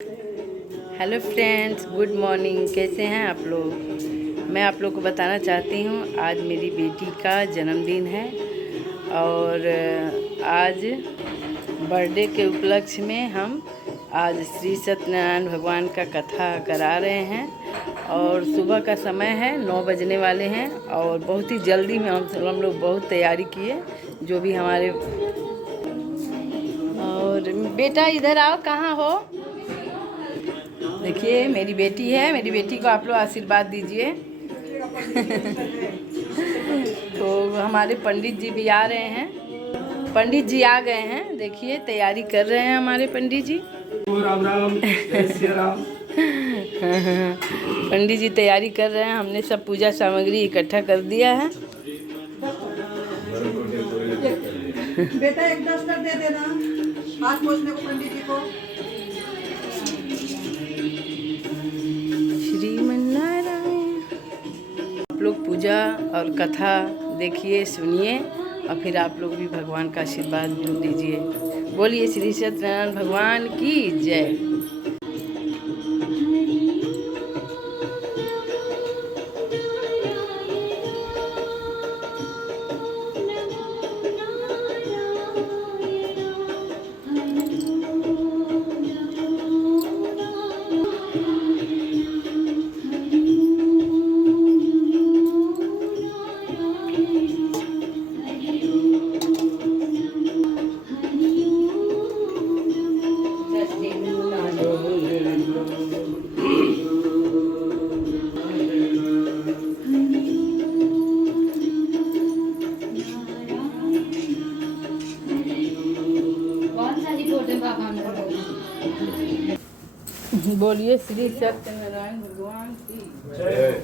Hello friends, good morning. कैसे हैं आप लोग? मैं आप लोग को बताना चाहती हूँ, आज मेरी बेटी का जन्मदिन है और आज बर्थडे के उपलक्ष्य में हम आज श्री सत्यनारायण भगवान का कथा करा रहे हैं और सुबह का समय है, 9 बजने वाले हैं और बहुत ही जल्दी में हम लोग बहुत तैयारी किए जो भी हमारे। और बेटा इधर आओ, कहाँ हो? देखिए मेरी बेटी है, मेरी बेटी को आप लोग आशीर्वाद दीजिए। तो हमारे पंडित जी भी आ रहे हैं, पंडित जी आ गए हैं। देखिए तैयारी कर रहे हैं हमारे पंडित जी। राम राम, जय श्री राम। पंडित जी तैयारी कर रहे हैं, हमने सब पूजा सामग्री इकट्ठा कर दिया है। बेटा एक डस्टर दे देना हाथ पोछने को पंडित जी को। श्रीमन्नारायण। आप लोग पूजा और कथा देखिए, सुनिए और फिर आप लोग भी भगवान का आशीर्वाद लीजिए। बोलिए श्री सत्यनारायण भगवान की जय। बोलिए श्री सत्यनारायण भगवान की जय।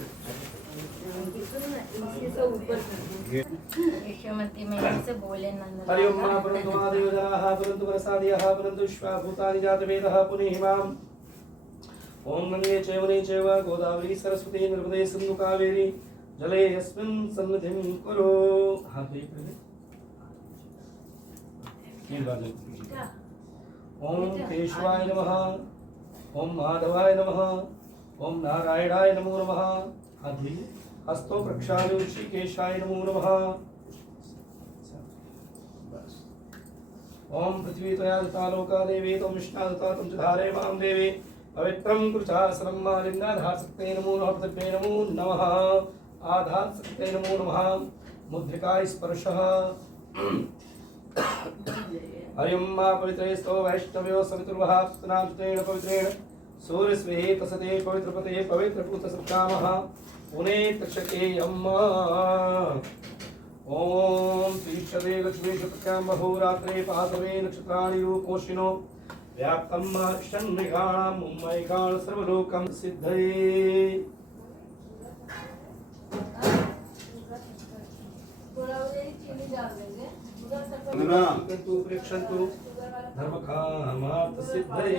यशोमती में से बोले नंद हरि ओम परन्तु महादेवजनाः परन्तु प्रसादयः परन्तु श्वाभूतानि जातवेदः पुनीहिमाम्। ओम गंगे चैवने चैव गोदावरी सरस्वती नर्मदे सिन्धु कावेरी जले यस्मिन् सन्निधिं कुरु। हाथ धोइए पहले। तीन बार जल। ओम केशवाय नमः, ओम माधवाय नमः, ओम नारायणाय नमो नमः। हाथ धोइए। हस्तो प्रक्षाल्य ऋषिकेशाय नमो नमः। ओम पृथ्वी त्वया दत्ता लोका देवी त्वं विष्णा दत्ता त्वं च धारय मां देवी पवित्रं कुरुचासनं मालिन्नाधारशक्ते नमो नमः। पृथिव्यै नमो नमः। आधारशक्ते नमो नमः। मुद्रिका स्पर्शः। हरि ओम पवित्रेस्तो वैष्णव्यो सवितुर्वः स्नातुतेन पवित्रेण सूर्यस्वे तसते पवित्रपते पवित्रपूतसत्कामः पुने तक्षके अम्मा। ओम तीक्षते लक्ष्मी शतकां महोरात्रे पासवे नक्षत्राणि रूपोषिणो व्याप्तं षण्मृगाणां मुम्मैकान् सर्वलोकं सिद्धये। तु प्रेक्षन्तु धर्मकामार्थ सिद्धये।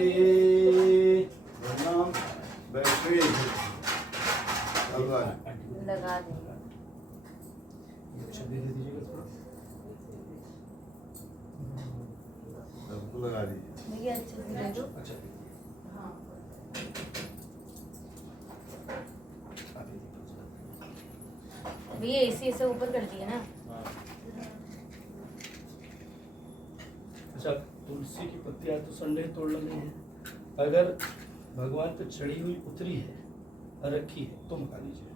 लगा देंगे। दे दीजिएगा थोड़ा। सबको लगा दीजिए। देखिए अच्छे से दे दो। अच्छा भैया ऐसे ऐसे ऊपर कर दिया ना। अच्छा, तुलसी की पत्तियां तो संडे तोड़ लगे हैं, अगर भगवान पे चढ़ी हुई उतरी है और रखी है तो मका लीजिए,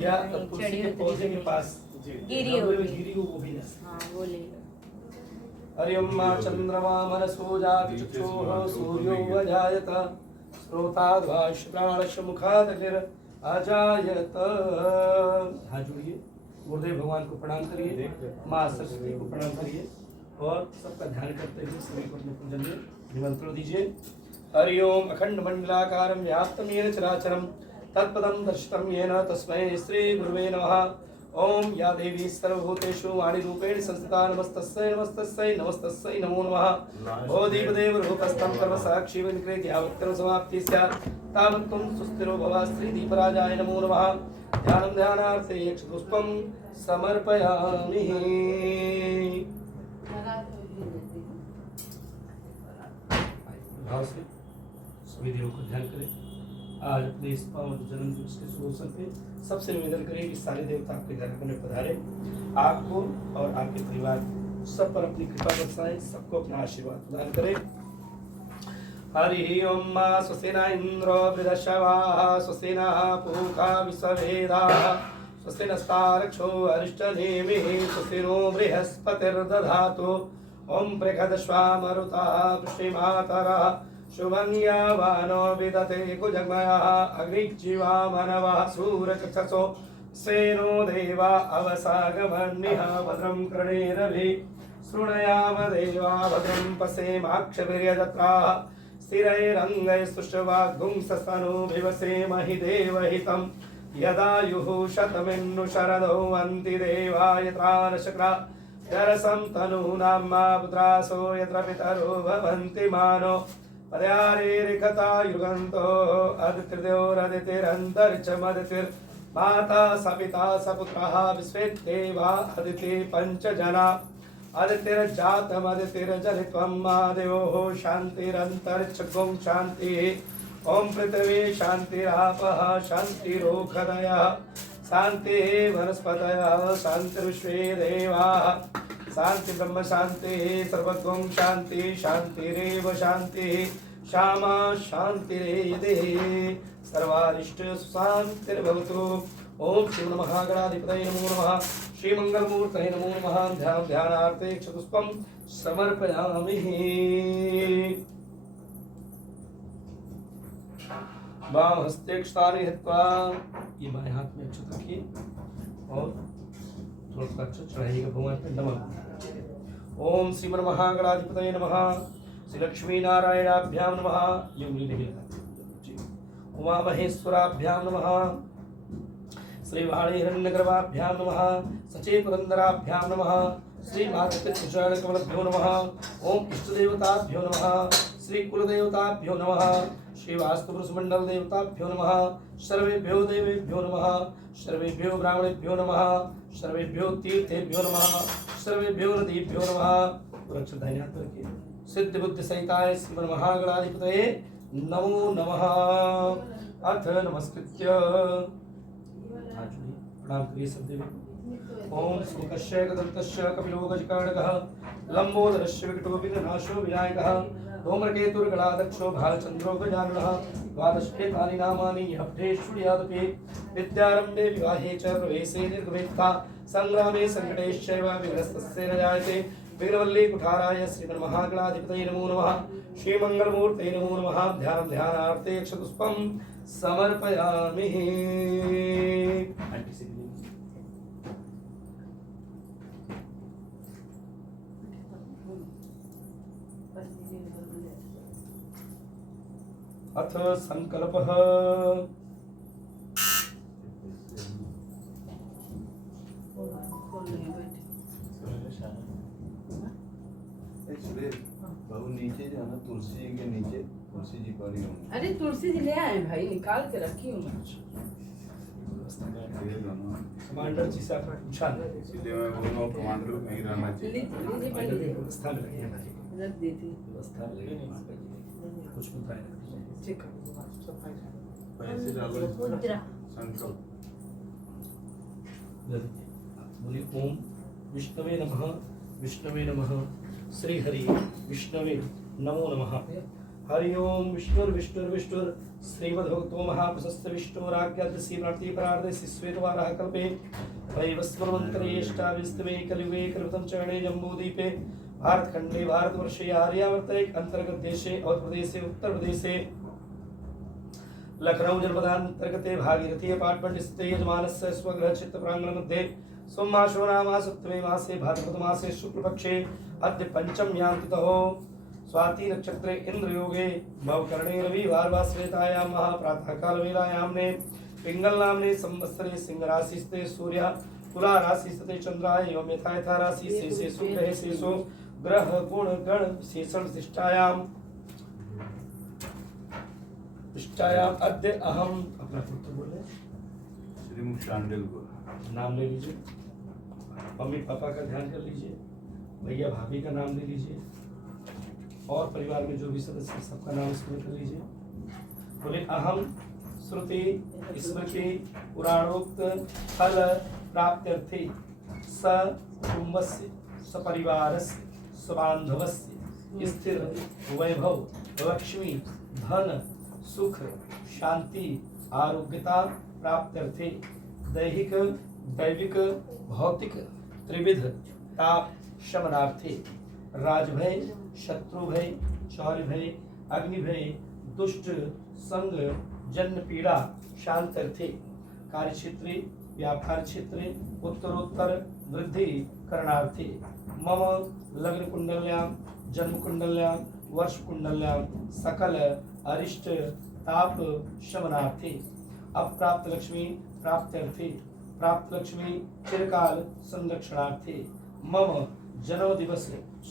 या तुलसी के पौधे के पास गिरी हो वो भी ना। हाँ वो ले लो। हरि ओम चंद्रमा मनसो जाति चक्षुः सूर्यो वजायत स्रोताद्वाश प्राणश मुखादगिर अजायत। हाथ जोड़िए, गुरुदेव भगवान को प्रणाम करिए, माँ सरस्वती को प्रणाम करिए और सबका ध्यान करते हुए सभी को अपने पूजन में निमंत्रण दीजिए। हरि ओम अखंड मंडलाकारं व्याप्तं येन चराचरं तत्पदं दर्शितं येन तस्मै श्री गुरुवे नमः। ओम या देवी सर्वभूतेषु वाणीरूपेण संस्थिता नमस्तस्यै नमस्तस्यै नमस्तस्यै नमो नमः। ओ दीपदेव रूपस्थं सर्वसाक्षी विनिकृत यावत्कर्म समाप्ति स्यात् तावत्त्वं सुस्थिरो भव। श्री दीपराजाय नमो नमः। ध्यानं ध्यानार्थे यक्षपुष्पं समर्पयामि। भाव से सभी देवों को ध्यान करें। आज अपने इस पावन जन्म दिवस के शुभ अवसर पे सबसे निवेदन करें कि सारे देवता आपके घर में पधारे, आपको और आपके परिवार सब पर अपनी कृपा बरसाएं, सबको अपना आशीर्वाद प्रदान करें। हरि ओम स्वस्तिना इंद्रो वृद्धश्रवाः स्वस्तिना पूषा विश्ववेदाः स्वस्ति नस्तारक्षो अरिष्टनेमिः स्वस्ति नो बृहस्पतिर्दधातु ओम बृहदश्वा मरुतः पृष्टिमातरः शुभं यावानो विदते कुजगमयः अग्निजीवा मनवः सूरचक्षसो सेनो देवा अवसागमन्यः भद्रं कर्णेरभिः शृणुयाम देवा भद्रं पश्येमाक्षभिर्यजत्राः स्थिरैरङ्गैस्तुष्टवाग्गुंसस्तनूभिवसेमहि देवहितं यदायुः शतमिन्नु शरदो अन्ति देवायत्रानशक्रा यरसं तनूनां मा पुत्रासो यत्र पितरो भवन्ति मानो पद्यारेरिकतायुगन्तो अदितिर्देवोरदितिरन्तरिक्षमदितिर्माता सपिता सपुत्रः विश्वेदेवा अदिति पञ्चजना अदितिर्जातमदितिर्जनित्वं मादेवोः शान्तिरन्तरिक्षगुं शान्तिः ॐ पृथिवी शान्तिरापः शान्तिरोषधयः शान्तिः वनस्पतयः शान्तिर्विश्वे देवाः शान्ति ब्रह्म शान्तिः सर्वगुं शान्तिः शान्तिरेव शान्तिः श्यामा शान्तिरेधिः सर्वारिष्ट शान्तिर्भवतु। ओम श्री महागणाधिपतये नमो नमः। श्रीमंगलमूर्तये नमो नमः। ध्यानार्थे अक्षतपुष्पं समर्पयामि। वाम हस्ते अक्षतानि हित्वा, ये बाएं हाथ में अक्षत रखिए और थोड़ा सा अक्षत चढ़ाइएगा भगवान पे। नमः ओम श्रीमन महागणाधिपतये नमः। श्री लक्ष्मी नारायणाभ्याम नमः। ये उंगली नहीं लगाते। उमा महेश्वराभ्याम नमः। श्री वाणी हिरण्यगर्भाभ्याम नमः। सचे पुरंदराभ्याम नमः। श्री मातृचरण कमलभ्यो नमः। ओम इष्टदेवताभ्यो नमः। श्री कुलदेवताभ्यो नमः। श्री वास्तुपुरुषमंडल देवताभ्यो नमः। सर्वेभ्यो देवेभ्यो नमः। सर्वेभ्यो ब्राह्मणेभ्यो नमः। सर्वेभ्यो तीर्थेभ्यो नमः। सर्वेभ्यो नदीभ्यो नमः। सिद्ध बुद्धि सहिताय श्रीमन महागणाधिपतये नमो नमः। अथ नमस्कृत्य प्रणाम करिए सब देवी। ओम सुमुखस्य एकदन्तस्य कपिलो गजकर्णकः लंबोदरस्य विकटो विघ्ननाशो विनायकः धूम्रकेतुर्गणाध्यक्षो भालचन्द्रो गजाननः द्वादशेतानि नामानि हब्धेश्वर्यादपि विद्यारम्भे विवाहे च प्रवेशे निर्गमेत्था संग्रामे संकटेश्चैव विघ्नस्तस्य न जायते। विघ्नवल्ली कुठाराय श्रीमन्महागणाधिपतये नमो नमः। श्रीमङ्गलमूर्तये नमो नमः। ध्यानार्थे अक्षतपुष्पं समर्पयामि। अथ संकल्पः। बाबू नीचे जाना, तुलसी के नीचे तुलसी जी पड़ी होंगी। अरे तुलसी जी ले आए भाई, निकाल के रखी हूँ। कमांडर जी से आपने पूछा ना, इसलिए मैं बोल रहा हूँ कमांडर कहीं रहना चाहिए। व्यवस्था में लगे रख दी थी। व्यवस्था में लगे कुछ बताए ठीक है। पैसे डालो मुद्रा संकल्प। बोलिए ओम विष्णवे नमः। विष्णवे नमः। श्री हरि विष्णवे नमो नमः। हरि ओम विष्णुर्विष्णुर्विष्णुर् श्रीमद्भगवतो महाप्रशस्त विष्णुराज्ञाद्य श्रीप्रार्ति परार्धे श्वेतवाराः कल्पे वैवस्वतमन्त्रेष्टाविस्तमे कलियुगे कल्पितं चरणे जम्बूद्वीपे भारतखंडे भारतवर्षे आर्यावर्ते अंतर्गत देशे अवध प्रदेशे उत्तर प्रदेशे लखनऊ जनपदान्तर्गते भागीरथी अपार्टमेंट स्थिते यजमानस्य स्वगृह चित्त प्रांगण मध्ये सोममासो नाम सप्तमे मासे भाद्रपद मासे शुक्लपक्षे अद्य पंचम्यां तिथौ स्वाति नक्षत्रे इंद्र योगे भवकर्णे रविवार वा श्वेतायां महाप्रातः काल वेलायां ने पिंगल नामने संवत्सरे सिंह राशि स्थिते सूर्य तुला राशि स्थिते चंद्राय एवं यथा यथा राशि शेषेषु ग्रहेषु ग्रह गुण गण विशेषण शिष्टायाम अद्य अहम अपना पुत्र बोले श्रीमुख शांडिल को नाम ले लीजिए। मम्मी पापा का ध्यान कर लीजिए। भैया भाभी का नाम ले लीजिए और परिवार में जो भी सदस्य सबका नाम स्मरण कर लीजिए। बोले अहम श्रुति स्मृति पुराणोक्त फल प्राप्त्यर्थे स कुटुंबस्य सपरिवारस्य स्वबांधवस्य स्थिर वैभव लक्ष्मी धन सुख शांति आरोग्यता प्राप्त्यर्थे दैहिक दैविक भौतिक त्रिविध ताप शमनार्थे राजभय शत्रुभय चौरभय अग्निभय दुष्ट संग जन्म पीड़ा शांत्यर्थे कार्यक्षेत्रे व्यापार क्षेत्रे उत्तरोत्तर वृद्धि करणार्थे मम लग्न कुंडल्यां जन्म कुंडल्यां वर्ष कुंडल्यां सकल अरिष्ट ताप शमनार्थे अप्राप्त लक्ष्मी प्राप्त्यर्थे प्राप्त लक्ष्मी चिरकाल संरक्षणार्थे मम जन्म दिवस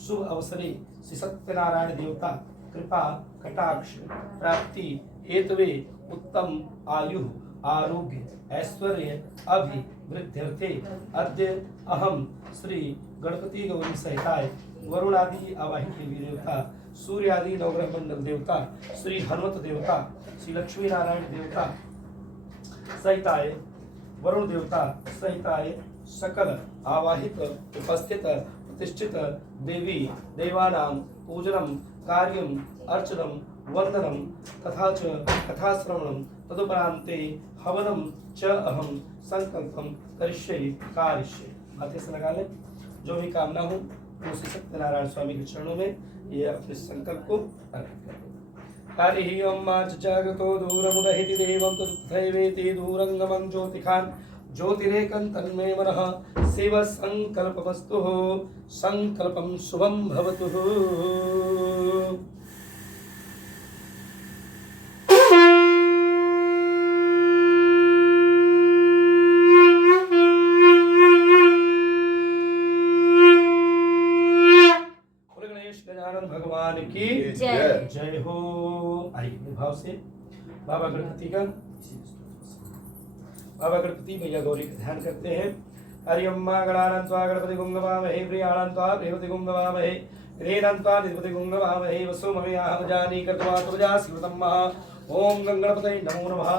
शुभ अवसरे श्री सत्यनारायण देवता कृपा कटाक्ष प्राप्ति हेतवे उत्तम आयु आरोग्य ऐश्वर्य अभिवृद्ध्यर्थे अद्य अहम श्री गणपति गौरी सहिताय वरुणादि आवाहित देवी देवता सूर्यादि नवग्रह मंडल देवता श्री हनुमत देवता श्री लक्ष्मी नारायण देवता सहिताय वरुण देवता सहिताय सकल आवाहित उपस्थित प्रतिष्ठित देवी देवानां पूजनम कार्यम अर्चनम वंदनम तथा च कथाश्रवणम तदुपरांते हवनम च अहम संकल्पम करिष्ये कारिष्ये। माथे से लगा ले। जो भी कामना हो वो श्री सत्यनारायण स्वामी के चरणों में ये अपने संकल्प को अर्पित करें। हरि ओम माच जगतो दूरमुदहिति देवं तथैवेति दूरंगमं ज्योतिखान ज्योतिरेकं तन्मे मनः शिव संकल्पमस्तु संकल्पं शुभं भवतु। भगवान की जय। जय हो। आइए भाव से बाबा गणपति का बाबा गणपति मैया गौरी का ध्यान करते हैं। हरि अम्मा गणानंत्वा गणपति गुंगवामहे प्रियाणंत्वा प्रेमति गुंगवामहे ह्रीणंत्वा निधपति गुंगवामहे वसुमयाहं जानी कर्त्वा तुजा शिवतम्मः। ओम गणपतये नमो नमः।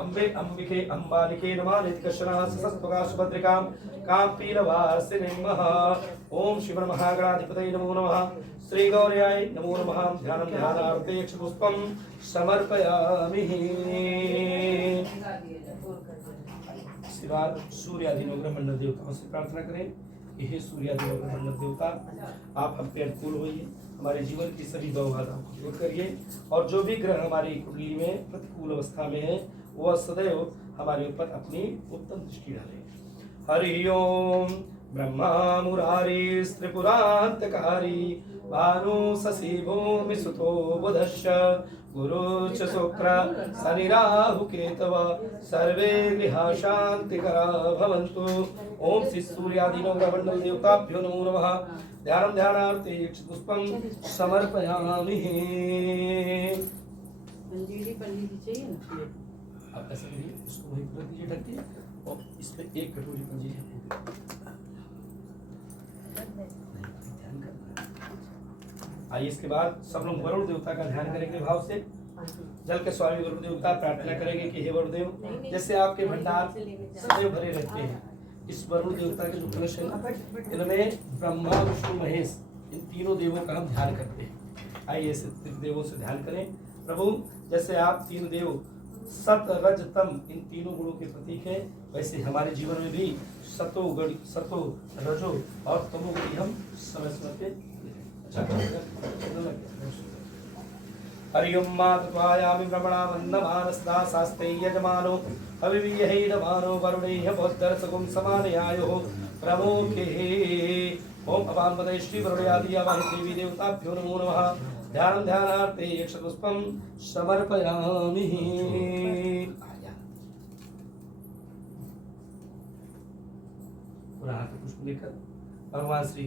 अम्बे अंबिके अंबालिके नमः। नित्यकशना ससस्त्वका सुभद्रिकां कांपीलवासिनीं नमः। ओम शिव महागणाधिपतये नमो नमः। श्री गौर्याय नमो नमः। ध्यानं ध्यानार्थे पुष्पं समर्पयामि। शिवार सूर्यादि नवग्रह मंडल देवताओं से प्रार्थना करें कि हे सूर्यादि नवग्रह मंडल देवता आप हम पे अनुकूल होइए, हमारे जीवन की सभी बाधाओं को दूर करिए और जो भी ग्रह हमारी कुंडली में प्रतिकूल अवस्था में है वह सदैव हमारे ऊपर अपनी उत्तम दृष्टि डाले। हरि ओम ब्रह्मा मुरारी त्रिपुरांतकारी भानु शशि भूमि सुतो बुधश्च गुरु च शुक्र शनि राहु केतव सर्वे गृहा शांतिकरा भवन्तु। ओम श्री सूर्यादि नवग्रह मंडल देवताभ्यो नमो नमः। ध्यानं ध्यानार्थे पुष्पं समर्पयामि। पंजीरी चाहिए ना? आप ऐसा करिए, इसको वहीं रख दीजिए ढक के और इस पे एक कटोरी पंजीरी ध्यान करना। आइए इसके बाद सब लोग वरुण देवता का ध्यान करेंगे भाव से। जल के स्वामी वरुण देवता प्रार्थना करेंगे कि हे वरुण देव, जैसे आपके भंडार सदैव भरे रहते हैं, इस वरुण देवता के जो कलश है इनमें ब्रह्मा विष्णु महेश इन तीनों देवों का हम ध्यान करते हैं। आइए ऐसे देवों से ध्यान करें। प्रभु जैसे आप तीन देव सत रज तम इन तीनों गुणों के प्रतीक हैं, वैसे हमारे जीवन में भी सतो रजो और तमो की हम समय समय पे हरि ओम मातत्वायामि ब्रह्मणा वन्दमानसदा शास्त्रे यजमानो हविर्यैरमानो वरुणैः बहुदर्शकुं समानयायो प्रमुखे। ओम अपांपदे श्री वरुणयादि आवाहित देवी देवताभ्यो नमो नमः। ध्यानं ध्यानार्थे यक्षपुष्पं समर्पयामि। पूरा हाथ पुष्प लेकर भगवान श्री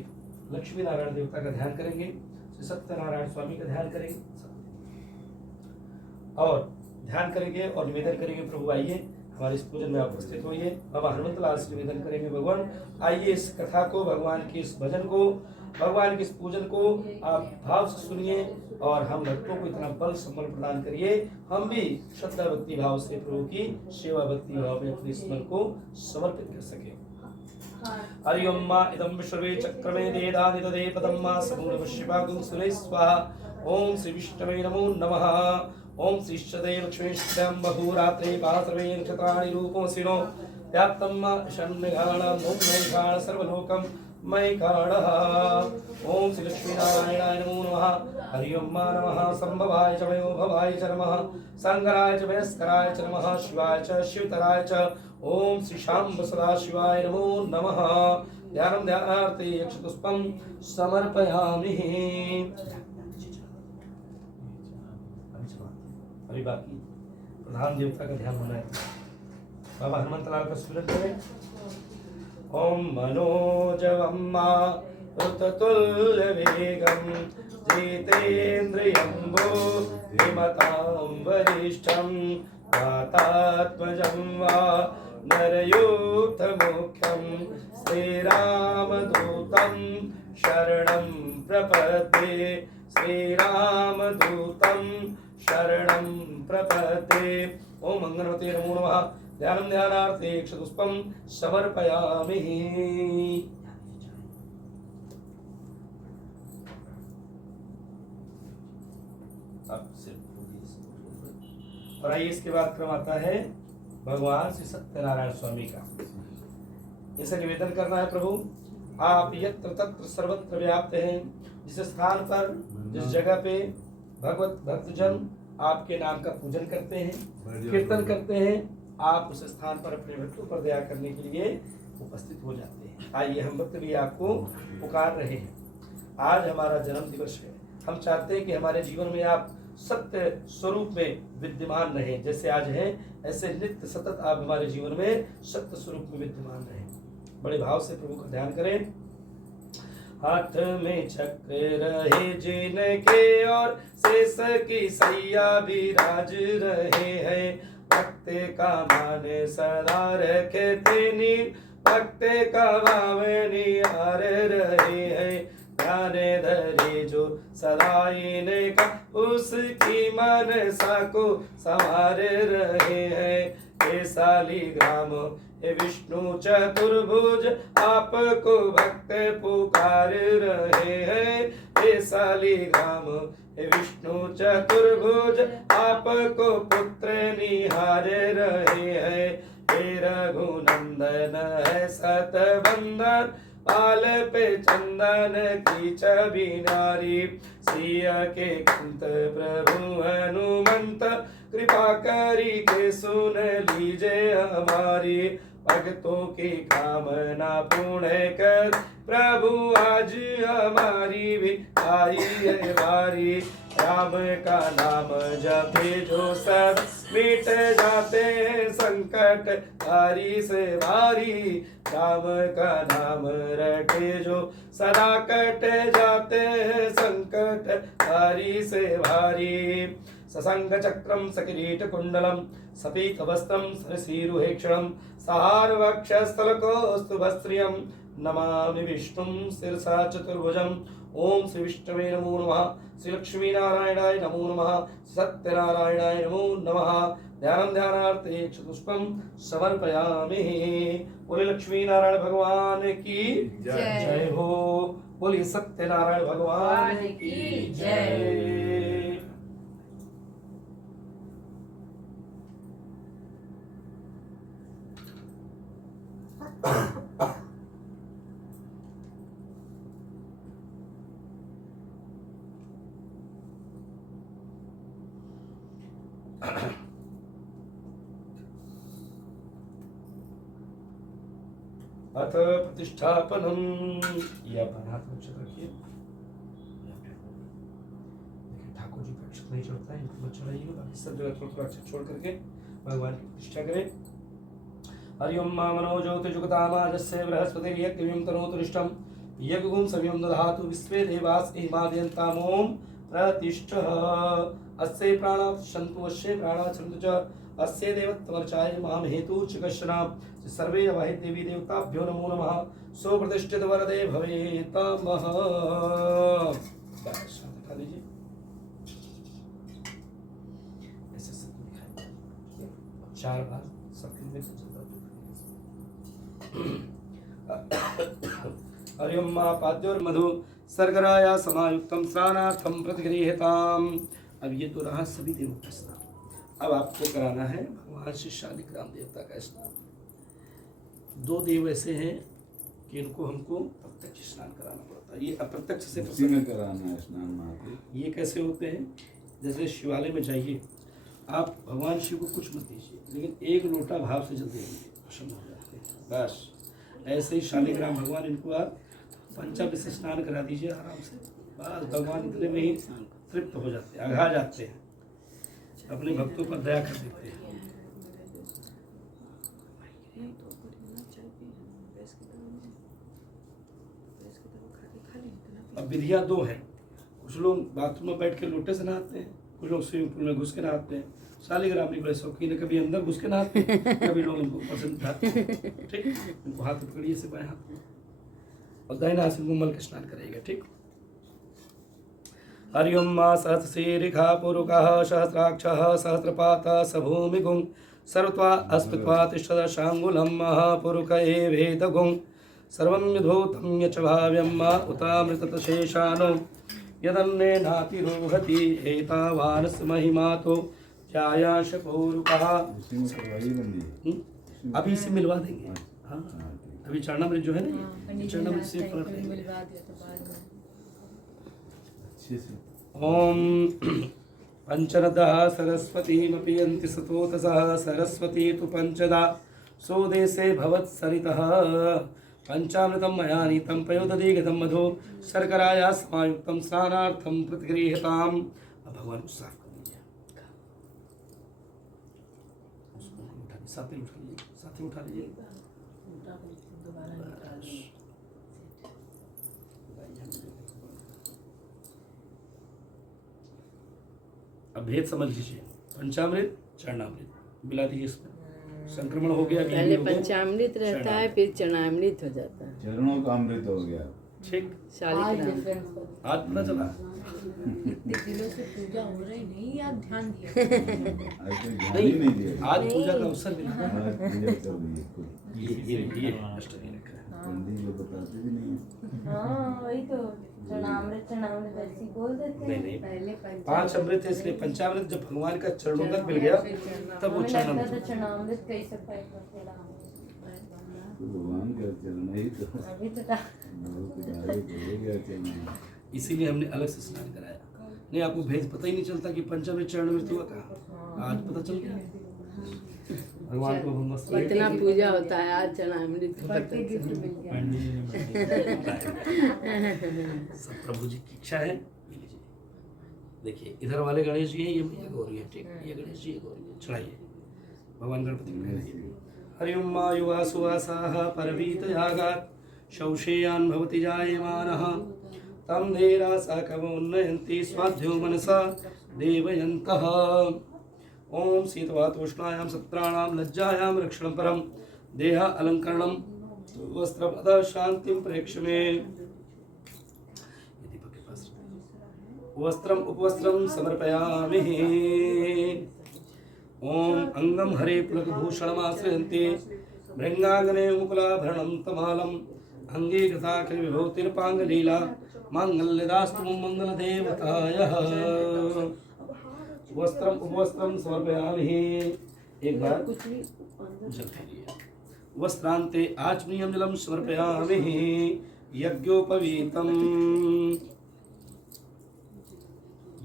लक्ष्मी नारायण देवता का ध्यान करेंगे, श्री सत्यनारायण स्वामी का ध्यान करेंगे और ध्यान करेंगे और निवेदन करेंगे। प्रभु आइए हमारे इस पूजन में आप उपस्थित होइए। बाबा हनुमत लाल से निवेदन करेंगे, भगवान आइए इस कथा को, भगवान के इस भजन को भगवान के इस पूजन को आप भाव से सुनिए और हम भक्तों को इतना बल संबल प्रदान करिए, हम भी श्रद्धा भक्ति भाव से प्रभु की सेवा भक्ति भाव में अपने स्मरण को समर्पित कर सके। हरि ओम मा इदं विश्वे चक्रमे देदानि तदे पदं मा समूल शिवागुं सुरे स्वाहा। ओम श्री विष्णवे नमो नमः। ओम श्री श्रीदेव लक्ष्मीष्टं बहुरात्रे पात्रवे नक्षत्राणि रूपमसिनो व्याप्तं मा षण्मेघाणां ओम मैघाण सर्वलोकं मैघाणः। ओम श्री लक्ष्मीनारायणाय नमो नमः। हरि ओम मा नमः। संभवाय च वयो भवाय च नमः। संगराय च वयस्कराय च नमः। शिवाय च शिवतराय च ओम श्री शांब सदाशिवाय नमो नमः। ध्यानं ध्यानार्थे यक्षपुष्पं समर्पयामि। अभी बाकी प्रधान देवता का ध्यान होना है। बाबा हनुमंतलाल का स्मरण करें। ओम मनोजवं मारुततुल्य वेगं जितेन्द्रियं बुद्धिमतां वरिष्ठं वातात्मजं वा नरयूथमुख्यं श्रीरामदूतं शरणं प्रपद्ये। श्रीरामदूतं शरणं प्रपद्ये। ओम गणपते नमो नमः। ध्यानं ध्यानार्थे यक्षपुष्पं समर्पयामि। और आइए इसके बाद क्रम आता है भगवान श्री सत्यनारायण स्वामी का। इसे निवेदन करना है, प्रभु आप यत्र तत्र सर्वत्र व्याप्त हैं। जिस स्थान पर जिस जगह पे भगवत भक्तजन आपके नाम का पूजन करते हैं, कीर्तन करते हैं, आप उस स्थान पर अपने भक्तों पर दया करने के लिए उपस्थित हो जाते हैं। आइए हम भक्त भी आपको पुकार रहे हैं। आज हमारा जन्म दिवस है। हम चाहते हैं कि हमारे जीवन में आप सत्य स्वरूप में विद्यमान रहे। जैसे आज है ऐसे नित्य सतत आप हमारे जीवन में सत्य स्वरूप में विद्यमान रहे। बड़े भाव से प्रभु का ध्यान करें। हाथ में चक्र रहे जिनके और शेष की सैया विराज रहे हैं। भक्त का मान सदा रखे तेनी, भक्त का भाव निहार रहे हैं। ध्यान धरे जो सदा इनका उसकी मनसा को संवार रहे हैं। हे शालिग्राम हे विष्णु चतुर्भुज आपको भक्त पुकार रहे हैं। हे शालिग्राम हे विष्णु चतुर्भुज आपको पुत्र निहार रहे हैं। हे रघुनंदन है सतबंधन पाल पे चंदन की छवि नारी। सिया के कंत प्रभु हनुमंत कृपा करी के सुन लीजे हमारी। भक्तों की कामना पूर्ण कर प्रभु आज हमारी भी आई है बारी। राम का नाम जपे जो सब मिट जाते हैं संकट भारी से भारी। राम का नाम रटे जो सदा कट जाते हैं संकट भारी से भारी। ससंग चक्रम सकिरीट कुंडलम सपीत वस्त्रम सरसीरुहेक्षणम सहार वक्षस्थल कौस्तुभस्त्रियम नमामि विष्णुं शिरसा चतुर्भुजम्। ओम श्री विष्णवे नमो नमः। श्री लक्ष्मी नारायणाय नमो नमः। सत्यनारायणाय नमो नमः। ध्यानं ध्यानार्थे चतुष्पं समर्पयामि। बोले लक्ष्मी नारायण भगवान की जय हो। बोले सत्यनारायण भगवान की जय। अथ प्रतिष्ठापनम। ये अपना हाथ में अक्षत रखिए। ठाकुर जी का अक्षत नहीं चढ़ता है, इनको मत चढ़ाइएगा। बाकी सब जगह थोड़ा थोड़ा अक्षत छोड़ करके भगवान की प्रतिष्ठा करें। हरि ओम मा मनो ज्योति जुगतामाजस्य बृहस्पति यज्ञं तनोतु रिष्टं यज्ञं सव्यं दधातु विश्वे देवास इमादयन्ताम। ओम प्रतिष्ठः। अस्य प्राणात् सन्तु अस्य प्राणात् सन्तु च अस्य देवत्वमर्चाय माम हेतु च कश्चन सर्वे अवहि देवी देवताभ्यो नमो नमः सुप्रतिष्ठित वरदे भवेतमः। बस उठा लीजिए, ऐसे सबको दिखाइए 4 बार सबके में हरिओम मां पाद्योर्मधु सर्गराया समायुक्तम स्नानार्थम प्रतिगृह्यताम। अब ये तो रहा सभी देवों का स्नान। अब आपको कराना है भगवान श्री शालिग्राम देवता का स्नान। 2 देव ऐसे हैं कि इनको हमको प्रत्यक्ष स्नान कराना पड़ता है, ये अप्रत्यक्ष से उसी में कराना है स्नान महादेव। ये कैसे होते हैं? जैसे शिवालय में जाइए, आप भगवान शिव को कुछ मत दीजिए, लेकिन 1 लोटा भाव से जल देंगे, प्रसन्न हो जाते हैं। बस ऐसे ही शालिग्राम भगवान, इनको आप पंचामृत से स्नान करा दीजिए आराम से, बस भगवान इतने में ही तृप्त हो जाते हैं, अघा जाते हैं, अपने भक्तों पर दया कर देते हैं। अब विधियाँ 2 हैं। कुछ लोग बाथरूम में बैठ के लोटे से नहाते हैं, कुछ लोग स्विमिंग पूल में घुस के नहाते हैं। शालिग्राम भी बड़े शौकीन है, कभी अंदर घुस के नहाते हैं, कभी लोग इनको पसंद नहाते हैं। ठीक, इनको हाथ पकड़िए से बाएं हाथ में और दाहिने हाथ से मल के स्नान करेगा। ठीक। हरिओम मा सहस्रशीरिखा पुरुकः सहस्राक्षः सहस्रपातः सभूमिगुं सर्वत्वा अस्मित्वा तिष्ठदशाङ्गुलं महापुरुक एवेदगुं सर्वं यथोतं यच भाव्यं मा उतामृततशेषानो यदन्ने नातिरोहति एतावानस्य महिमातो जायाश पुरुकः। उसी में करवाइए बंदी। अभी इसे मिलवा देंगे। हाँ, अभी चरणामृत जो है ना, पंडित जी चरणामृत ने से नाश्ता फर्क करके नहीं। मिलवा दिया तो बाद में अच्छे से ओम पंचरदा सरस्वतीमपि यन्ति सतोतसः सरस्वती तु पंचदा सोदेशे भवत्सरितः पंचामृतं मया नीतं पयोदधिगतं मधु शर्कराया समायुक्तं स्नानार्थं प्रतिगृह्यताम्। अब भगवान को साफ कर लीजिए, साथ में उठा लीजिए, साथ में उठा लीजिए। अब भेद समझ लीजिए, पंचामृत चरणामृत मिला दीजिए, इसमें संक्रमण हो गया। पहले पंचामृत रहता है, फिर चरणामृत हो जाता है। चरणों का अमृत हो गया। ठीक, शालिग्राम आज पता चला। इतने दिनों से पूजा हो रही नहीं, आप ध्यान दिया। आज कोई ध्यान ही नहीं दिया। आज पूजा का अवसर मिला। आज पूजा चल रही है खूब। ये अष्टमी रखा है। पंडित लोग बताते भी नहीं है। हाँ वही तो, चरणामृत चरणामृत ऐसे ही बोल देते नहीं हैं। नहीं, पहले 5 अमृत है, इसलिए पंचामृत जब भगवान का चरणों तक मिल गया तब वो हमें लगता चरणामृत। था चरणामृत कैसे पैक करते रहा। तो भगवान का चरण ही तो अभी तो था। बहुत आगे बढ़ गया चरण। इसीलिए हमने अलग से स्नान कराया। नहीं, आपको भेद पता ही नहीं चलता कि पंचामृत चरणामृत हुआ कहाँ, आज पता चल गया। भगवान को हम मस्त इतना पूजा होता है, आज चरणामृत का पता गिफ्ट चला। मिल गया। सब प्रभु जी की इच्छा है। ये लीजिए, देखिए इधर वाले गणेश जी हैं, ये मैया गौरी है। ठीक, ये गणेश जी ये गौरी है, चढ़ाइए भगवान गणपति को चढ़ाइए। हरिओम मा युवा सुवासाः परवीत यागात् शौषेयान् भवति जायमानः तं धीरा सा कवोन्नयन्ति स्वाध्यो मनसा देवयन्तः। ओम शीतवातोष्णायां सत्राणां लज्जायां रक्षणं परं देह अलंकरणं वस्त्रपद शांतिं प्रेक्ष मे। वस्त्रम उपवस्त्रम समर्पयामि। ओम अंगम हरे पुलकभूषणमाश्रयन्ते भृंगांगने मुकुलाभरणं तमालम् अंगे गताखिल विभूतिर्पाङ्गलीला माङ्गल्यदास्तु मंगलदेवतायः। वस्त्रम उपवस्त्रम समर्पयामि। एक बार जल फेरिए। वस्त्रांते आचमनीयं जलं समर्पयामि यज्ञोपवीतम्।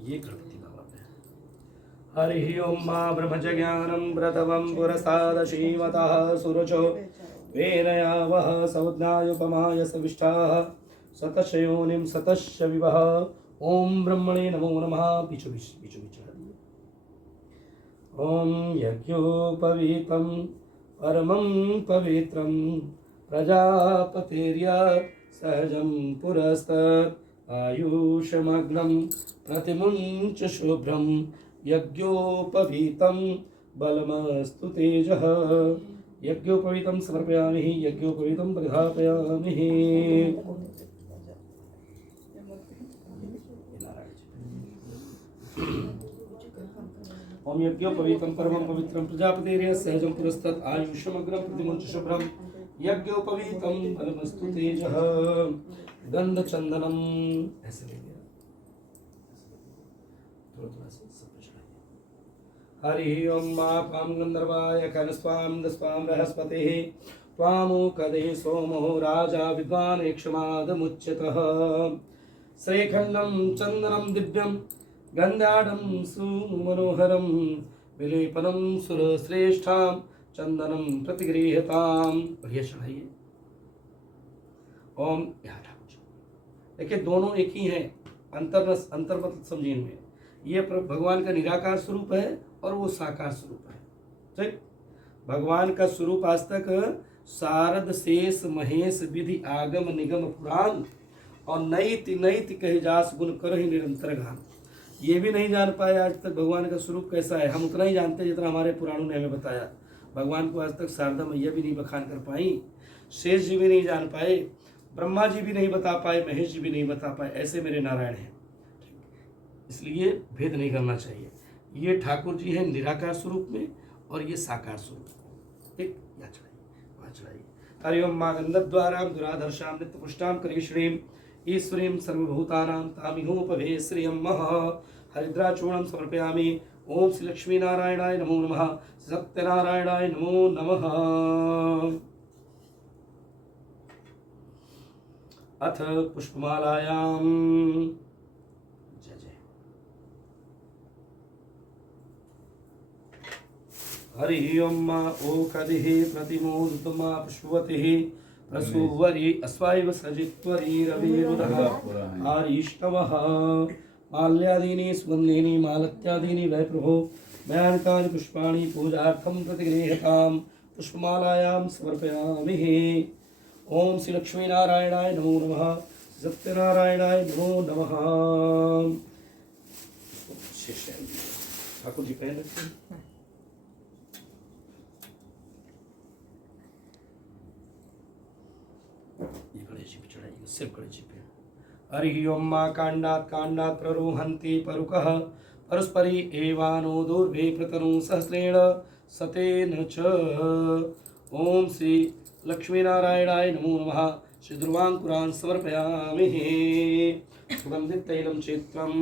ये गणपति बाबा पे। हरि ओम मां ब्रह्मज्ञानं व्रतवं पुरसाद श्रीमतः सुरचो वेनयावः संज्ञायुपमाय सविष्टाः सतशयोनिं सतश्च विवः। ओम ब्रह्मणे नमो नमः। पीछे पीछे ओम यज्ञोपवीतं परमं पवित्रं प्रजापतिर्य सहजं पुरस्तात् आयुषमग्नं प्रतिमुञ्च शुभ्रं यज्ञोपवीतं बलमस्तु तेजः यज्ञोपवीतं समर्पयामि यज्ञोपवीतं परिधापयामि ओम यज्ञोपवीतं परमं पवित्रं प्रजापतेर्य सहजं पुरस्तत् आयुषमग्नं प्रतिमुञ्च शुभ्रं यज्ञोपवीतं बलमस्तु तेजः गंध चंदनम ऐसे ले लिया थोड़ा से सब कुछ हरि ओम मा पाम गंधर्वाय कनस्वाम दस्वाम बृहस्पतिः त्वामुकदे सोमो राजा विद्वान् यक्षमादमुच्यतः श्रीखण्डं चन्दनं दिव्यं गन्धाढं सुमनोहरं विलेपनं सुरश्रेष्ठां चन्दनं प्रतिगृह्यताम्। बढ़िया चढ़ाइए। ओम यहाँ देखिए दोनों एक ही हैं, अंतर मतलब समझिए इनमें। ये भगवान का निराकार स्वरूप है और वो साकार स्वरूप है। ठीक, भगवान का स्वरूप आज तक शारद शेष महेश विधि आगम निगम पुराण और नैति नैति कहे जास गुण कर ही निरंतर गान। ये भी नहीं जान पाए आज तक भगवान का स्वरूप कैसा है। हम उतना ही जानते हैं जितना हमारे पुराणों ने हमें बताया। भगवान को आज तक शारदा मैया भी नहीं बखान कर पाई, शेष जी भी नहीं जान पाए, ब्रह्मा जी भी नहीं बता पाए, महेश जी भी नहीं बता पाए। ऐसे मेरे नारायण हैं। इसलिए भेद नहीं करना चाहिए। ये ठाकुर जी हैं निराकार स्वरूप में और ये साकार स्वरूप में। ठीक, यहाँ चढ़ाइए, वहाँ चढ़ाइए। हरि ओम मां गंधद्वारां दुराधर्षां नित्यपुष्टां करीश्रीं ईश्वरीं सर्वभूतानां तामिहोपभे श्रियं मह हरिद्राचूर्णं समर्पयामि। ओम श्री लक्ष्मी नारायणाय नमो नमः, सत्यनारायणाय नमो नमः। अथ पुष्पमालायां जय जय हरि ओम ओकदिः प्रतिमोदतमा पुष्पवतिः प्रसूवरी अस्वाइव सजित्वरी रविरुदः आरीष्टवः माल्यादीनि सुगन्धीनि मालत्यादीनि वै प्रभो मयानकानि पुष्पाणि पूजार्थं प्रतिगृह्यतां पुष्पमालायां समर्पयामि। ओम श्री लक्ष्मी नारायणाय नमो नमः, सत्यनारायणाय नमो नमः। ठाकुर जी पहन रखते हैं। ये गणेश जी पे चढ़ाइए, सिर्फ गणेश जी पे। हरि ओम मा कांडात् कांडात् प्ररोहन्ति परुकः परस्परी एवानो दूर्भे प्रतनु सहस्रेण सतेन च। ओम श्री लक्ष्मी नारायणाय नमो नमः, श्री ध्रुवांकुरान् समर्पयामि। सुगंधित तैलम चेत्वम,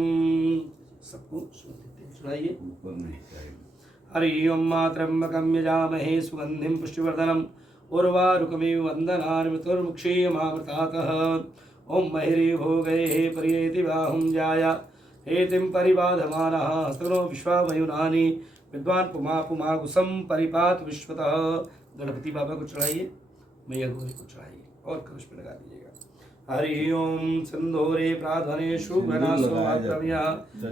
सबको सुगंधित तेल चढ़ाइए। हरि ओम मा त्र्यंबकं यजामहे सुगंधिं पुष्टिवर्धनम् उर्वारुकमिव वन्दनानि मृत्युर्मुक्षीयमामृतातः। ओम महिरी भोगैः पर्येति बाहुं जाया हेतिं परिबाधमानः हस्तनो विश्वावयुनानि विद्वान् पुमा पुमागुसं परिपात विश्वतः। गणपति बाबा को चढ़ाइए, मैया गौरी को चढ़ाइए और कलश पे लगा दीजिएगा। हरि ओम सिंधूरे प्राध्वनेषु घनासोमाक्रम्य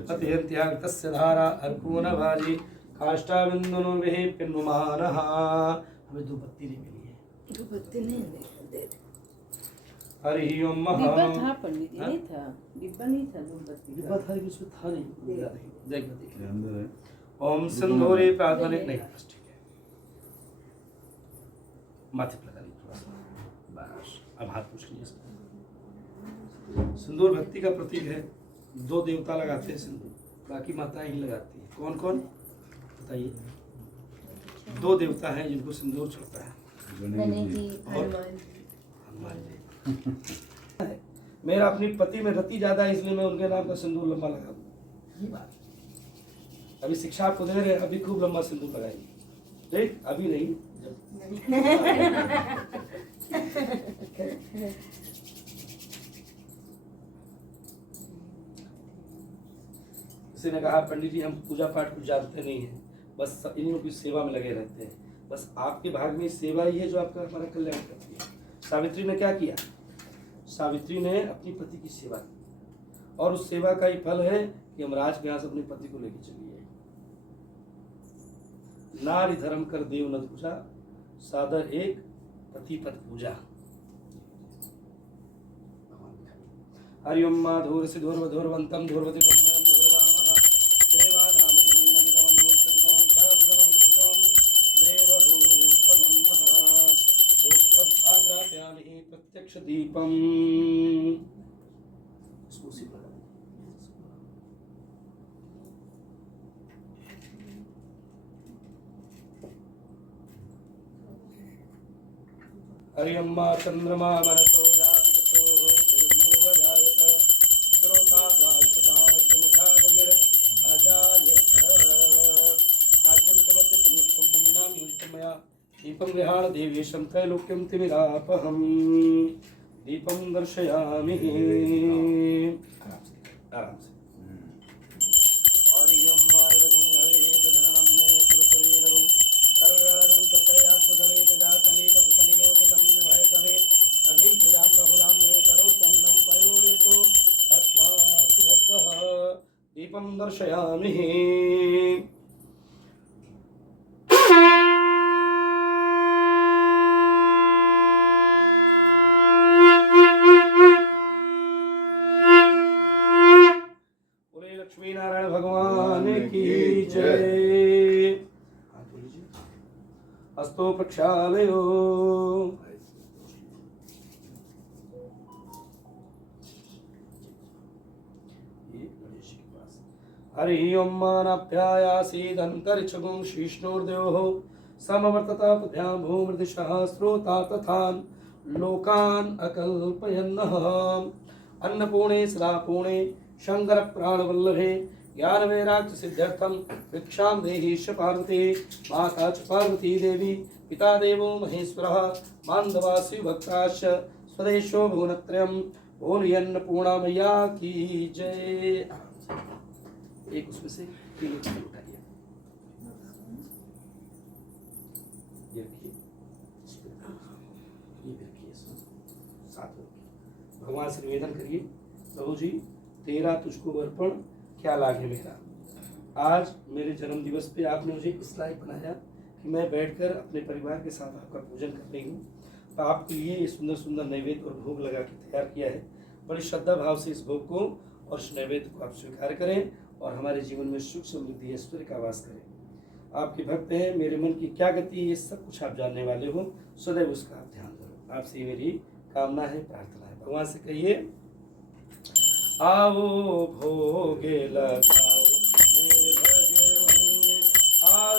अत्यन्त्यागतस्य धारा अर्कोन भाजी काष्ठाबिन्दुर्विः पिन्नुमानः। हमें दो बत्ती नहीं मिली है। दो बत्ती नहीं दे। हरि ओम डिब्बा था पंडित जी, नहीं था डिब्बा, नहीं था दो बत्ती डिब्बा था लेकिन उसमें था नहीं, देख देखिए। अंदर है। ओम सिंधूरे प्राध्वने नहीं, बस ठीक है। माथे पर लगा लीजिए थोड़ा सा, बस। अब हाथ पूछ लीजिए। सिंदूर भक्ति का प्रतीक है। दो देवता लगाते हैं सिंदूर, बाकी माताएं ही लगाती हैं। कौन कौन बताइए? दो देवता हैं जिनको सिंदूर चढ़ता है। गणेश जी। हनुमान जी। मेरा अपनी पति में रति ज्यादा है, इसलिए मैं उनके नाम का सिंदूर लंबा लगा दूं। ये बात अभी शिक्षा आपको दे रहे हैं, अभी खूब लंबा सिंदूर लगाइए। ठीक, अभी नहीं, जब किसी ने कहा पंडित जी हम पूजा पाठ कुछ जानते नहीं हैं, बस इन्हीं की सेवा में लगे रहते हैं। बस आपके भाग में सेवा ही है जो आपका हमारा कल्याण करती है। सावित्री ने क्या किया? सावित्री ने अपनी पति की सेवा की और उस सेवा का ही फल है कि हम राजव्यास अपने पति को लेकर चली गए। नारी धर्म कर देव न पूजा, सादर एक पति पद पूजा। हरि ओम मा धूर्सि धूर्वधूर्वन्तं धूर्वतितं मयं धूर्वामः देवानां धूर्मनितमं सकितं तपदमं दिशितं देवहूतमं महा दुःखं आग्राह्यामि प्रत्यक्ष दीपम् हरियम्मा चंद्रमा मनसो जाति ततो सूर्यो वजायत स्रोताद्वाल्पतालमुखादनिर अजायत राज्यं च वर्ते संयुक्तं वन्दिनां योजितं मया दीपं विहार देवेशं त्रैलोक्यं तिमिरापहं दीपं दर्शयामि आराम से हरियम्मा इदगुं हवे गजननं मे तुलसवेदगुं सर्वगणगुं तत्रयात्मधने तजातने तत्सनि लोकसन्य भयतने अग्निं प्रजां बहुलां मे करो तन्नं पयोरेतो अस्मात् धत्तः दीपं दर्शयामि बोले लक्ष्मी नारायण भगवान की जय। अस्तो प्रक्षालयो हरि ओम मानाभ्यायासीदन्तरिक्षगुं श्रीष्णोर्देवो समवर्तता पद्भ्यां भूमृदिशः स्रोता तथान् लोकान् अकल्पयन्नः अन्नपूर्णे सदापूर्णे शंकर प्राणवल्लभे ज्ञान वैराग्य सिद्ध्यर्थम भिक्षां देहि च पार्वती माता च पार्वती देवी पिता देवो महेश्वरः मान्दवासी भक्ताश्च स्वदेशो भुवनत्रयम् बोलिए अन्नपूर्णा मैया की जय। एक उसमें से किलो उठाइए, ये रखिए, ये रखिए, साथ में भगवान से निवेदन करिए, प्रभु जी तेरा तुझको अर्पण क्या लागे मेरा। आज मेरे जन्म दिवस पे आपने मुझे इस लायक बनाया कि मैं बैठकर अपने परिवार के साथ आपका पूजन कर रही हूँ। तो आपके लिए ये सुंदर सुंदर नैवेद्य और भोग लगा के तैयार किया है। बड़ी श्रद्धा भाव से इस भोग को और इस नैवेद्य को आप स्वीकार करें और हमारे जीवन में सुख समृद्धि ऐश्वर्य का वास करें। आपके भक्त हैं, मेरे मन की क्या गति है ये सब कुछ आप जानने वाले हो, सदैव उसका आप ध्यान करो। आपसे मेरी कामना है, प्रार्थना है। भगवान से कहिए आओ भोगे लगाओ मेरे भगवान, आओ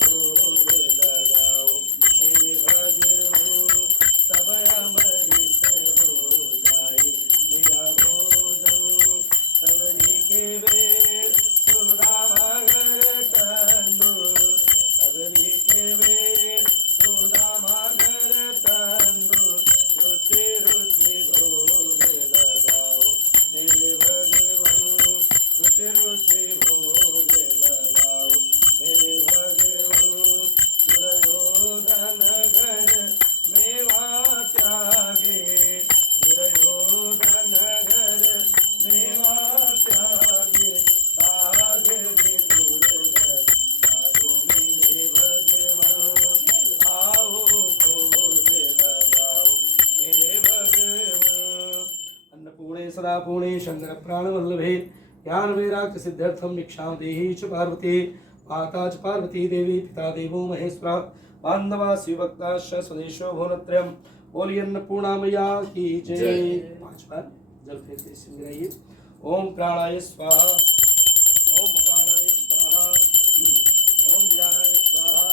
भोगे लगाओ मेरे भगवान, सब अमृत हो जाए मेरा भोजन, सबरी के बेर सुदामागर तंदु, सबरी के बेर सुदामागर तंदु, रुचि रुचि भोग लगाओ मेरे भगवान, रुचि रुचि भोग लगाओ मेरे भगवान, दुर्योधन घर मेवा त्यागे, दुर्योधन घर मेवा त्यागे, आगे भी दुर्गत आयो मेरे भगवान, आओ भोग लगाओ मेरे भगवान। अन्नपूर्णे सदा पूर्णे शंकर प्राणवल्लभे ज्ञान वैराग्य सिद्ध्यर्थम भिक्षां देहि च पार्वती माता च पार्वती देवी पिता देवो महेश्वरः बांधवा शिवभक्ताश्च स्वदेशो भुवनत्रयम्। बोलिए अन्नपूर्णा मैया की जय। 5 बार जल फेर से सिमराइए। ओम प्राणाय स्वाहा, ओम अपानाय स्वाहा, ओम ज्ञानाय स्वाहा,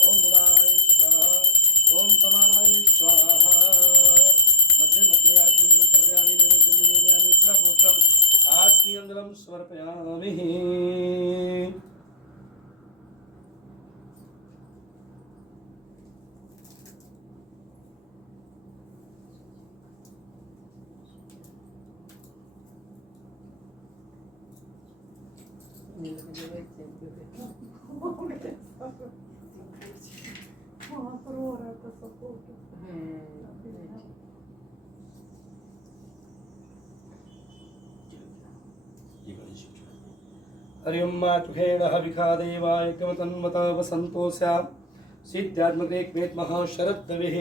ओम उदानाय स्वाहा, ओम समानाय स्वाहा। मध्य मध्य आत्मीयं समर्पयामि, नैवेद्यं निवेदयामि, उत्तरपूत्रम् आत्मीयं समर्पयामि। हरि ओम मातुखेडः विखादेवाय कवतन्मता वसन्तोस्या सिद्ध्यात्मग्रेक्वेत् महाशरद्दवेः।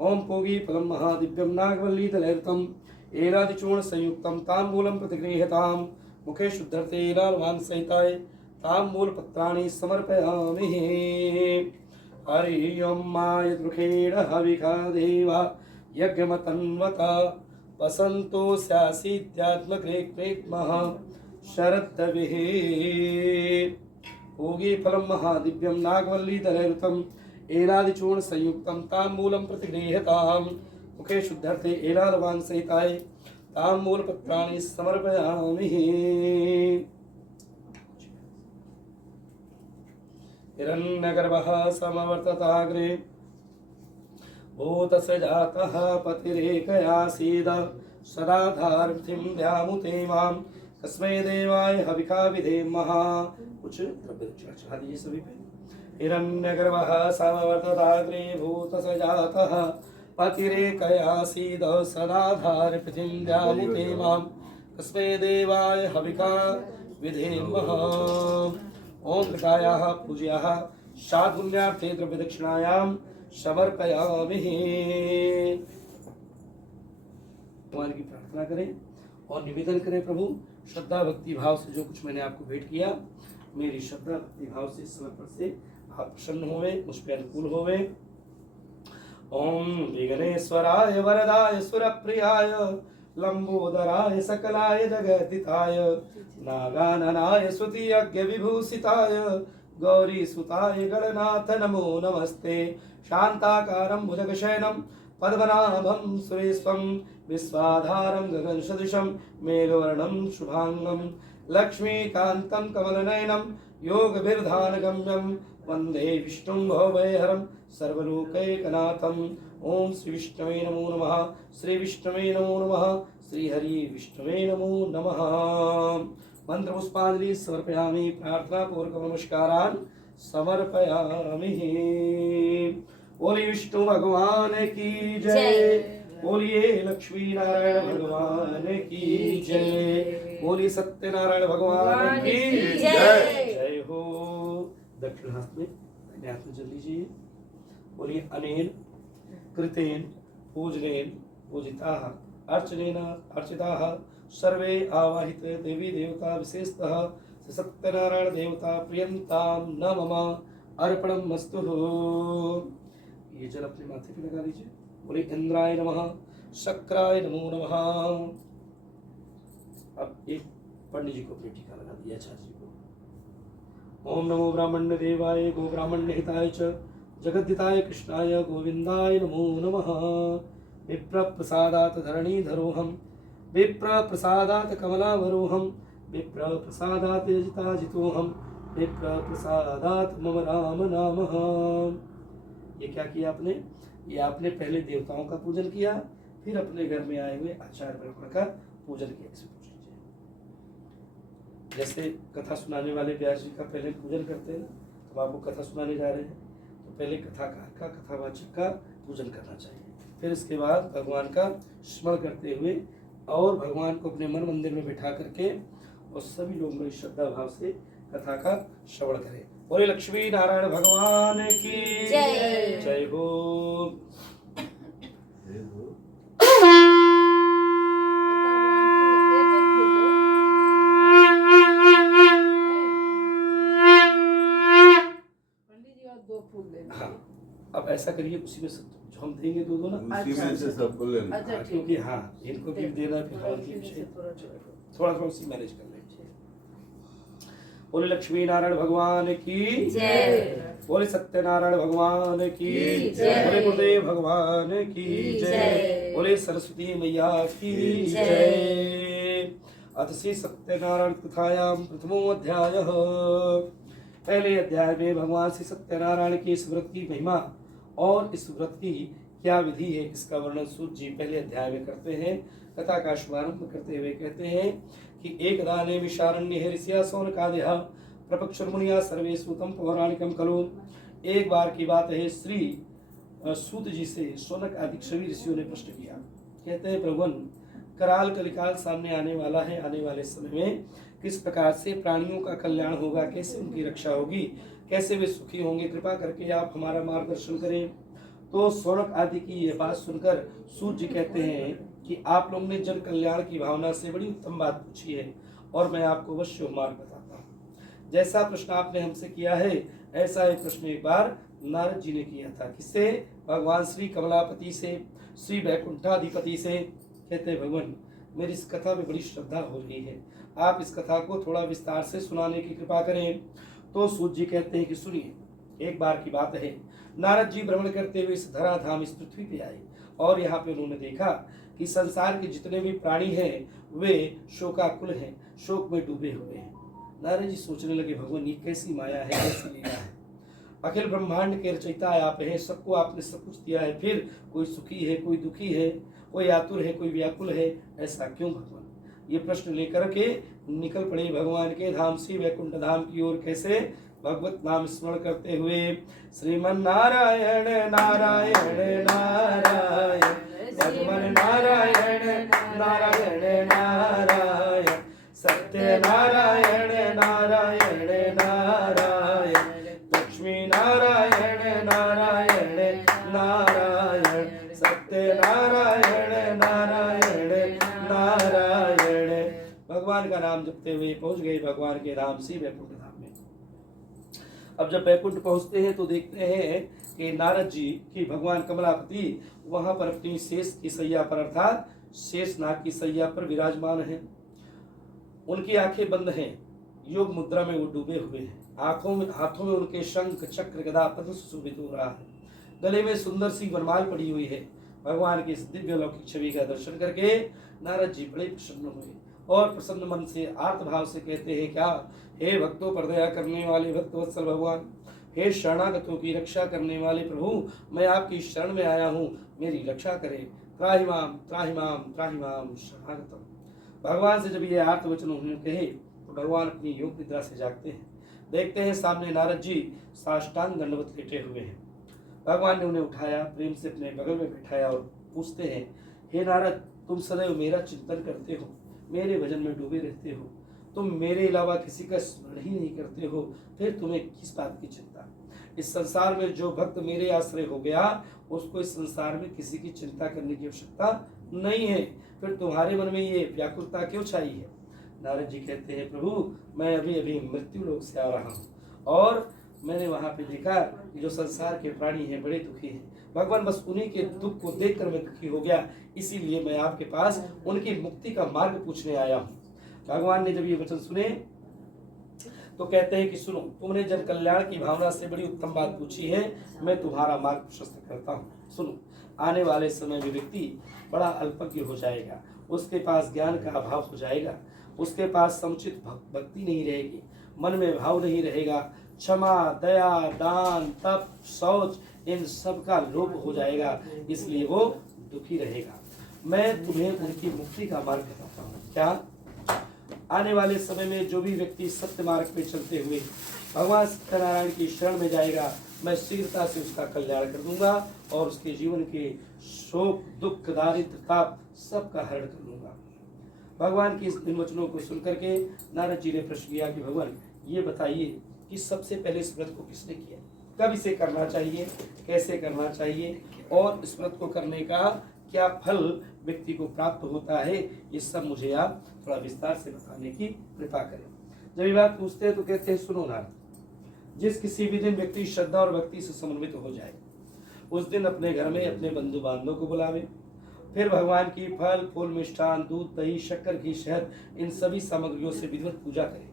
ओम पोगी फलं महादिव्यं नागवल्लीतलैर्तं एलादिचूर्ण संयुक्तं ताम्बूलं प्रतिगृह्यतां मुखे शुद्धर्तेनार्वान् सहिताय ताम्बूलपत्राणि समर्पयामि। हरि ओं मायद्रुखेण हविखा देवा यज्ञमतन्वता वसन्तो स्यासीत्यात्मग्रेक्रेक्मः शरद्दविः पूगीफलं महादिव्यं नागवल्लीदलैरुतं एलादिचूर्ण संयुक्तं ताम्बूलं प्रतिगृह्यतां मुखे शुद्धर्थे एलादवान् सहिताय ताम्बूलपत्राणि समर्पयामि। हिरण्यगर्भः समवर्तताग्रे भूतस्य जातः पतिरेकयासीद सदा धार्थिं व्यामुते मां कस्मै देवाय हविका विधेमः। कुछ द्रव्य दक्षिणा चढ़ा दीजिए सभी पे। हिरण्यगर्भः समवर्तताग्रे भूतस्य जातः पतिरेकयासीद सदा धार्थिं व्यामुते मां कस्मै देवाय हविका विधेमः। ओम त्रिकायाः पूज्याः साधुन्यार्थे द्रव्यदक्षिणायां समर्पयामि। भगवान की प्रार्थना करें और निवेदन करें, प्रभु श्रद्धा भक्ति भाव से जो कुछ मैंने आपको भेंट किया, मेरी श्रद्धा भक्ति भाव से समर्पण से आप प्रसन्न होवे, मुझ पे अनुकूल होवे। ओम विघ्नेश्वराय वरदाय सुरप्रियाय लंबोदराय सकलाय जगद्दिताय नागाननाय स्तुतियज्ञ विभूषिताय गौरी सुताय गणनाथ नमो नमस्ते। शांताकारं भुजगशयनं पद्मनाभं सुरेशं विश्वाधारं गगनसदृशं मेघवर्णं शुभांगं लक्ष्मीकान्तं कमलनयनं योगभिर्धानगम्यं वन्दे विष्णुं भवभयहरं सर्वलोकैकनाथम्। ओम श्री विष्णवे नमो नमः, श्री विष्णवे नमो नमः, श्री हरि विष्णवे नमो नमः। मंत्र पुष्पांजलि समर्पयामि, प्रार्थना पूर्वक नमस्कारान् समर्पयामि। बोलिए विष्णु भगवान की जय, बोलिए लक्ष्मी नारायण भगवान की जय, बोलिए सत्यनारायण भगवान की जय। जय हो। दक्षिण हाथ में हाथ में जल लीजिए। बोलिए अनेन कृतेन पूजनेन पूजिताः अर्चनेन अर्चिताः सर्वे आवाहित देवी देवता विशेषतः सत्यनारायण देवता प्रियंताम न मम अर्पणमस्तु। ये जल अपने माथे पे लगा लीजिए। बोले इंद्राय नमः, शक्राय नमो नमः। अब एक पंडित जी को अपनी टीका लगा दिया, आचार्य जी को। ओम नमो ब्राह्मण्य देवाय गो ब्राह्मण्य हिताय च जगद्दिताय कृष्णाय गोविंदाय नमो नमः। विप्र प्रसादात धरणीधरोहम, विप्र प्रसादात कमलावरोहम, विप्र प्रसादात यजिताजितोहम, विप्र प्रसादात मम राम नामः। ये क्या किया आपने? ये आपने पहले देवताओं का पूजन किया, फिर अपने घर में आए हुए आचार्य ब्राह्मण का पूजन किया। इसे पूछ लीजिए। जैसे कथा सुनाने वाले व्यास जी का पहले पूजन करते हैं, तो आपको कथा सुनाने जा रहे हैं तो पहले कथाकार का, कथावाचक का पूजन करना चाहिए। फिर इसके बाद भगवान का स्मरण करते हुए और भगवान को अपने मन मंदिर में बिठा करके और सभी लोग बड़ी श्रद्धा भाव से कथा का श्रवण करें। बोले लक्ष्मी नारायण भगवान की जय। जय हो। हाँ, अब ऐसा करिए, उसी में सब जो हम देंगे दो ना, उसी में से सबको लेना। अच्छा, क्योंकि हाँ इनको भी देना, फिर और भी थोड़ा थोड़ा उसी मैनेज कर लीजिए। बोले लक्ष्मी नारायण भगवान की जय, बोले सत्यनारायण भगवान की जय, बोले गुरुदेव भगवान की जय, बोले सरस्वती मैया की जय। अथ श्री सत्यनारायण कथायां प्रथमो अध्यायः। पहले अध्याय में भगवान श्री सत्यनारायण की इस व्रत की महिमा और इस व्रत की क्या विधि है, इसका वर्णन सूत जी पहले अध्याय में करते हैं। कथा का शुभारंभ करते हुए कहते हैं कि एक दाने विशारण्य ऋषिया सौनकादिहा प्रपक्षुर्मुनिया सर्वे सूतम पौराणिकम खलु। एक बार की बात है, श्री सूत जी से सौनक आदि सभी ऋषियों ने प्रश्न किया। कहते हैं प्रभुवन, कराल कलिकाल सामने आने वाला है, आने वाले समय में किस प्रकार से प्राणियों का कल्याण होगा, कैसे उनकी रक्षा होगी, कैसे वे सुखी होंगे, कृपा करके आप हमारा मार्गदर्शन करें। तो सौनक आदि की यह बात सुनकर सूत जी कहते हैं कि आप लोग ने जन कल्याण की भावना से बड़ी उत्तम बात पूछी है और मैं आपको अवश्य मार्ग बताता हूँ। जैसा प्रश्न आपने हमसे किया है ऐसा ही प्रश्न एक बार नारद जी ने किया था। किससे? भगवान श्री कमलापति से, श्री वैकुंठाधिपति से। कहते भगवान मेरी इस कथा में बड़ी श्रद्धा हो रही है, आप इस कथा को थोड़ा विस्तार से सुनाने की कृपा करें। तो सूत जी कहते हैं कि सुनिए, एक बार की बात है, नारद जी भ्रमण करते हुए इस धराधाम इस पृथ्वी पे आए और यहाँ पे उन्होंने देखा कि संसार के जितने भी प्राणी हैं वे शोकाकुल हैं, शोक में डूबे हुए हैं। नारद जी सोचने लगे भगवान ये कैसी माया है, कैसी लीला है, अखिल ब्रह्मांड के रचयिता आप हैं, सबको आपने सब कुछ दिया है, फिर कोई सुखी है, कोई दुखी है, कोई आतुर है, कोई व्याकुल है, ऐसा क्यों भगवान? ये प्रश्न लेकर के निकल पड़े भगवान के धाम श्री वैकुंठ धाम की ओर। कैसे? भगवत नाम स्मरण करते हुए श्रीमन नारायण नारायण नारायण, भगवान नारायण नारायण नारायण, सत्य नारायण नारायण नारायण, लक्ष्मी नारायण नारायण नारायण, सत्य नारायण नारायण नारायण। भगवान का नाम जपते हुए पहुंच गए भगवान के धाम श्री वैकुंठ धाम में। अब जब वैकुंठ पहुंचते हैं तो देखते हैं कि नारद जी की भगवान कमलापति वहां पर अपनी शेष की सैया पर अर्थात शेषनाग की सैया पर विराजमान है। उनकी आंखें बंद हैं, योग मुद्रा में वो डूबे हुए हैं, हाथों में उनके शंख चक्र गदा पद्म सुशोभित हो रहा है, गले में सुंदर सी वरमाल पड़ी हुई है। भगवान की इस दिव्य लौकिक छवि का दर्शन करके नारद जी बड़े प्रसन्न हुए और प्रसन्न मन से आर्त भाव से कहते हैं क्या? हे भक्तों पर दया करने वाले भक्तवत्सल भगवान, हे शरणागतों की रक्षा करने वाले प्रभु, मैं आपकी शरण में आया हूँ, मेरी रक्षा करें। त्राहि माम त्राहि माम त्राहि माम शरणागतम। भगवान से जब ये आर्त वचन उन्होंने कहे तो भगवान अपनी योग निद्रा से जागते हैं। देखते हैं सामने नारद जी साष्टांग दंडवत लेटे हुए हैं। भगवान ने उन्हें उठाया, प्रेम से अपने बगल में बिठाया और पूछते हैं, हे नारद, तुम सदैव मेरा चिंतन करते हो, मेरे भजन में डूबे रहते हो, तुम मेरे अलावा किसी का स्मरण ही नहीं करते हो, फिर तुम्हें किस बात की चिंता? इस संसार में जो भक्त मेरे आश्रय हो गया उसको इस संसार में किसी की चिंता करने की आवश्यकता नहीं है, फिर तुम्हारे मन में ये व्याकुलता क्यों छाई है? नारद जी कहते हैं, प्रभु मैं अभी अभी मृत्यु लोक से आ रहा हूँ और मैंने वहां पे देखा कि जो संसार के प्राणी हैं बड़े दुखी हैं। भगवान बस उन्हीं के दुख को देखकर मैं दुखी हो गया, इसीलिए मैं आपके पास उनकी मुक्ति का मार्ग पूछने आया हूँ। भगवान ने जब ये वचन सुने तो कहते हैं कि सुनो, तुमने जन कल्याण की भावना से बड़ी उत्तम बात पूछी है, मैं तुम्हारा मार्ग प्रशस्त करता हूँ। सुनो, आने वाले समय में व्यक्ति बड़ा अल्पज्ञ हो जाएगा, उसके पास ज्ञान का अभाव हो जाएगा, उसके पास समुचित भक्ति नहीं रहेगी, मन में भाव नहीं रहेगा, क्षमा दया दान तप शौच इन सब का लोप हो जाएगा, इसलिए वो दुखी रहेगा। मैं तुम्हें उनकी मुक्ति का मार्ग बताता हूँ। क्या? आने वाले समय में जो भी व्यक्ति सत्य मार्ग पे चलते हुए भगवान सत्यनारायण की शरण में जाएगा, मैं शीघ्रता से उसका कल्याण कर दूंगा और उसके जीवन के शोक दुख दारिद्र ताप सबका हरण कर दूंगा। भगवान की इन वचनों को सुनकर के नारद जी ने प्रश्न किया कि भगवान ये बताइए कि सबसे पहले इस व्रत को किसने किया, कब इसे करना चाहिए, कैसे करना चाहिए और इस व्रत को करने का क्या फल व्यक्ति को प्राप्त होता है, ये सब मुझे आप थोड़ा विस्तार से बताने की कृपा करें। जब ये बात पूछते हैं तो कहते हैं, सुनो नारद, जिस किसी भी दिन व्यक्ति श्रद्धा और भक्ति से समन्वित हो जाए उस दिन अपने घर में अपने बंधु बांधवों को बुलावे, फिर भगवान की फल फूल मिष्ठान दूध दही शक्कर घी शहद इन सभी सामग्रियों से विधिवत पूजा करें।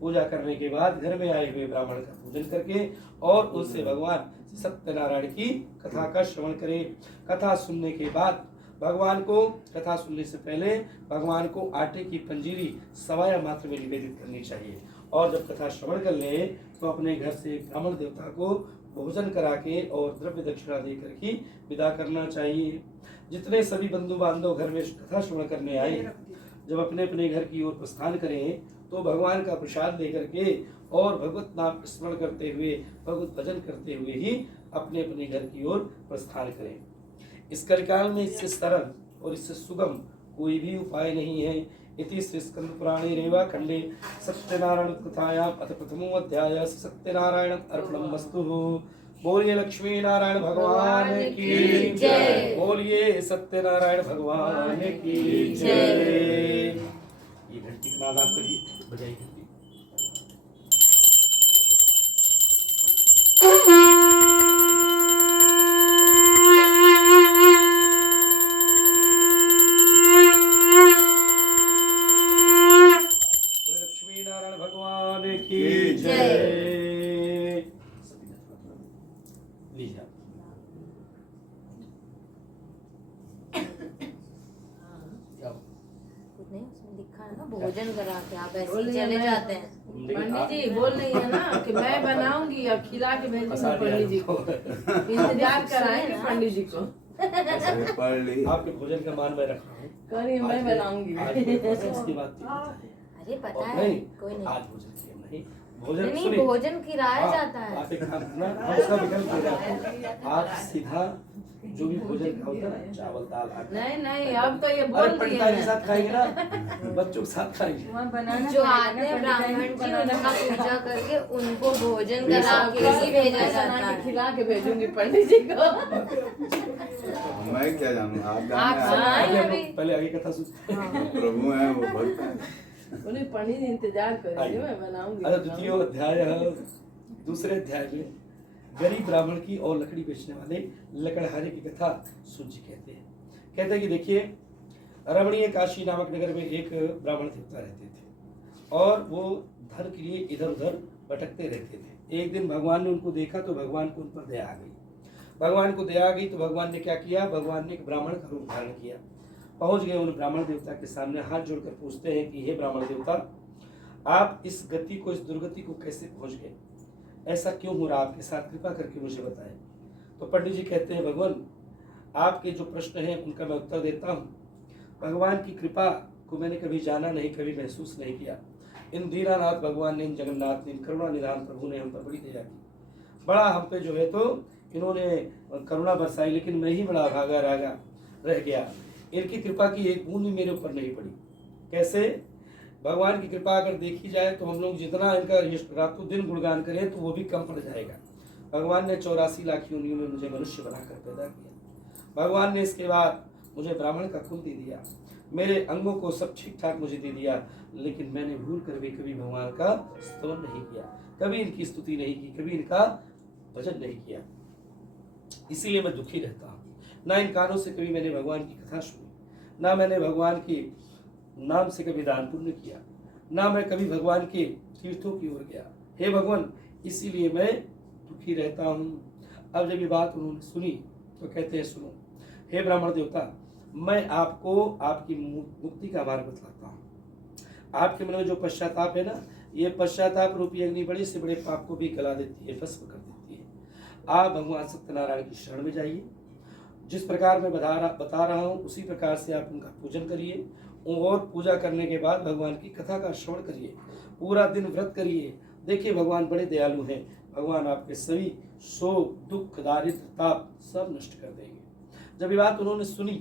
पूजा करने के बाद घर में आए हुए ब्राह्मण का पूजन करके और उनसे भगवान सत्यनारायण की कथा का श्रवण करें। कथा सुनने के बाद भगवान को, कथा सुनने से पहले भगवान को आटे की पंजीरी सवाया मात्र में निवेदित करनी चाहिए और जब कथा श्रवण कर ले तो अपने घर से ब्राह्मण देवता को भोजन करा के और द्रव्य दक्षिणा देकर ही विदा करना चाहिए। जितने सभी बंधु बांधव घर में कथा श्रवण करने आए जब अपने अपने घर की ओर प्रस्थान करें तो भगवान का प्रसाद लेकर के और भगवत नाम स्मरण करते हुए भगवत भजन करते हुए ही अपने अपने घर की ओर प्रस्थान करें। इस कलिकाल में इससे सरल और इससे सुगम कोई भी उपाय नहीं है। इति श्री स्कंद पुराणे रेवा खंडे सत्यनारायण कथायाम अथ प्रथमो अध्याय सत्यनारायण अर्पणमस्तु। बोलिए लक्ष्मी नारायण भगवान की जय। बोलिए सत्यनारायण भगवान की जय। ये घंटी का नाद आप करिए, बजाइए घंटी। लक्ष्मी नारायण भगवान की जय। लीजिए आप। कुछ नहीं उसमें लिखा है ना भोजन करा के आप ऐसे ही चले जाते हैं। पंडित जी बोल रही है ना कि मैं बनाऊंगी और खिला के भेजूंगी पंडित जी को। इंतजार कराएंगे पंडित जी को। पढ़ ली। आपके भोजन का मान मैं रख रहा हूँ। करिए मैं बनाऊंगी। आज मेरे पास इसकी बात नहीं। अरे पता और है नहीं, कोई नहीं। आज भोजन किया नहीं। भोजन नहीं सुनिए। भोजन किराया हाँ, जाता है। आप एक काम करना, हम उसका विकल्प दे रहे हैं। आप सीधा जो भी भोजन खाओगे ना, चावल दाल आटा। नहीं नहीं अब तो ये अरे बोल दिए पंडिता के हैं। साथ खाएंगे ना, बच्चों के साथ खाएंगे। जो आते हैं ब्राह्मण जी उनका पूजा करके उनको भोजन करा के ही भेजा जाता है। खिला के भेजूंगी पंडित जी को। मैं क्या जानूँ, आप आप जाने सुनाएं। आगे हम अभी। लोग पहले आगे कथा सुन। प्रभु हैं वो भक्त हैं। उन्हें पंडित जी इंतजार करिए मैं बनाऊंगी। अरे द्वितीय अध्याय, दूसरे अध्याय में गरीब ब्राह्मण की और लकड़ी बेचने वाले लकड़हारे की कथा सुन जी कहते हैं। कहते हैं कि देखिए, रमणीय काशी नामक नगर में एक ब्राह्मण देवता रहते थे और वो धन के लिए इधर उधर भटकते रहते थे। एक दिन भगवान ने उनको देखा तो भगवान को उन पर दया आ गई। भगवान को दया आ गई तो भगवान ने क्या किया, भगवान ने एक ब्राह्मण का रूप धारण किया। पहुंच गए उन ब्राह्मण देवता के सामने, हाथ जोड़कर पूछते हैं कि हे ब्राह्मण देवता, आप इस गति को, इस दुर्गति को कैसे पहुंच गए? ऐसा क्यों हो रहा आपके साथ? कृपा करके मुझे बताएं। तो पंडित जी कहते हैं, भगवान आपके जो प्रश्न हैं उनका मैं उत्तर देता हूँ। भगवान की कृपा को मैंने कभी जाना नहीं, कभी महसूस नहीं किया। इन दीनानाथ भगवान ने, इन जगन्नाथ ने, इन करुणा निधान प्रभु ने हम पर बड़ी दया की। बड़ा हम पे जो है तो इन्होंने करुणा बरसाई, लेकिन मैं ही बड़ा भागा रागा रह गया। इनकी कृपा की एक बूंद भी मेरे ऊपर नहीं पड़ी। कैसे? भगवान की कृपा अगर देखी जाए तो हम लोग जितना इनका रातों दिन गुणगान करें तो वो भी कम पड़ जाएगा। भगवान ने 84 लाख योनियों में मुझे मनुष्य बनाकर पैदा किया। भगवान ने इसके बाद मुझे ब्राह्मण का कुल दे दिया, मेरे अंगों को सब ठीक ठाक मुझे दे दिया, लेकिन मैंने भूल कर भी कभी भगवान का स्तवन नहीं किया, कभी इनकी स्तुति नहीं की, कभी इनका भजन नहीं किया। इसीलिए मैं दुखी रहता हूँ। ना इन कानों से कभी मैंने भगवान की कथा सुनी, ना मैंने भगवान के नाम से कभी दान पुण्य किया, ना मैं कभी भगवान के तीर्थों की ओर गया। हे भगवान, इसीलिए मैं दुखी रहता हूँ। अब जब ये बात उन्होंने सुनी तो कहते हैं, सुनो हे ब्राह्मण देवता, मैं आपको आपकी मुक्ति का मार्ग बतलाता हूँ। आपके मन में जो पश्चाताप है ना, ये पश्चाताप रूपी अग्नि बड़े से बड़े पाप को भी गला देती है, भस्म कर देती है। आप भगवान सत्यनारायण की शरण में जाइए। जिस प्रकार मैं बता रहा हूँ उसी प्रकार से आप उनका पूजन करिए और पूजा करने के बाद भगवान की कथा का श्रवण करिए। पूरा दिन व्रत करिए। देखिए भगवान बड़े दयालु हैं। भगवान आपके सभी शोक, दुख, दारिद्र, ताप सब नष्ट कर देंगे। जब ये बात उन्होंने सुनी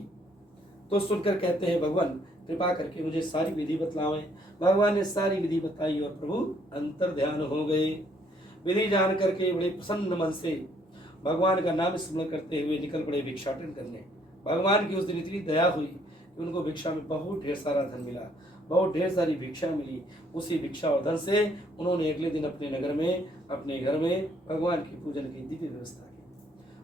तो सुनकर कहते हैं, भगवान कृपा करके मुझे सारी विधि बतलावें। भगवान ने सारी विधि बताई और प्रभु अंतर ध्यान हो गए। विधि जान करके बड़े प्रसन्न मन से भगवान का नाम स्मरण करते हुए निकल पड़े भिक्षाटन करने। भगवान की उस दिन इतनी दया हुई कि उनको भिक्षा में बहुत ढेर सारा धन मिला, बहुत ढेर सारी भिक्षा मिली। उसी भिक्षा और धन से उन्होंने अगले दिन अपने नगर में, अपने घर में भगवान की पूजन की दिव्य व्यवस्था की।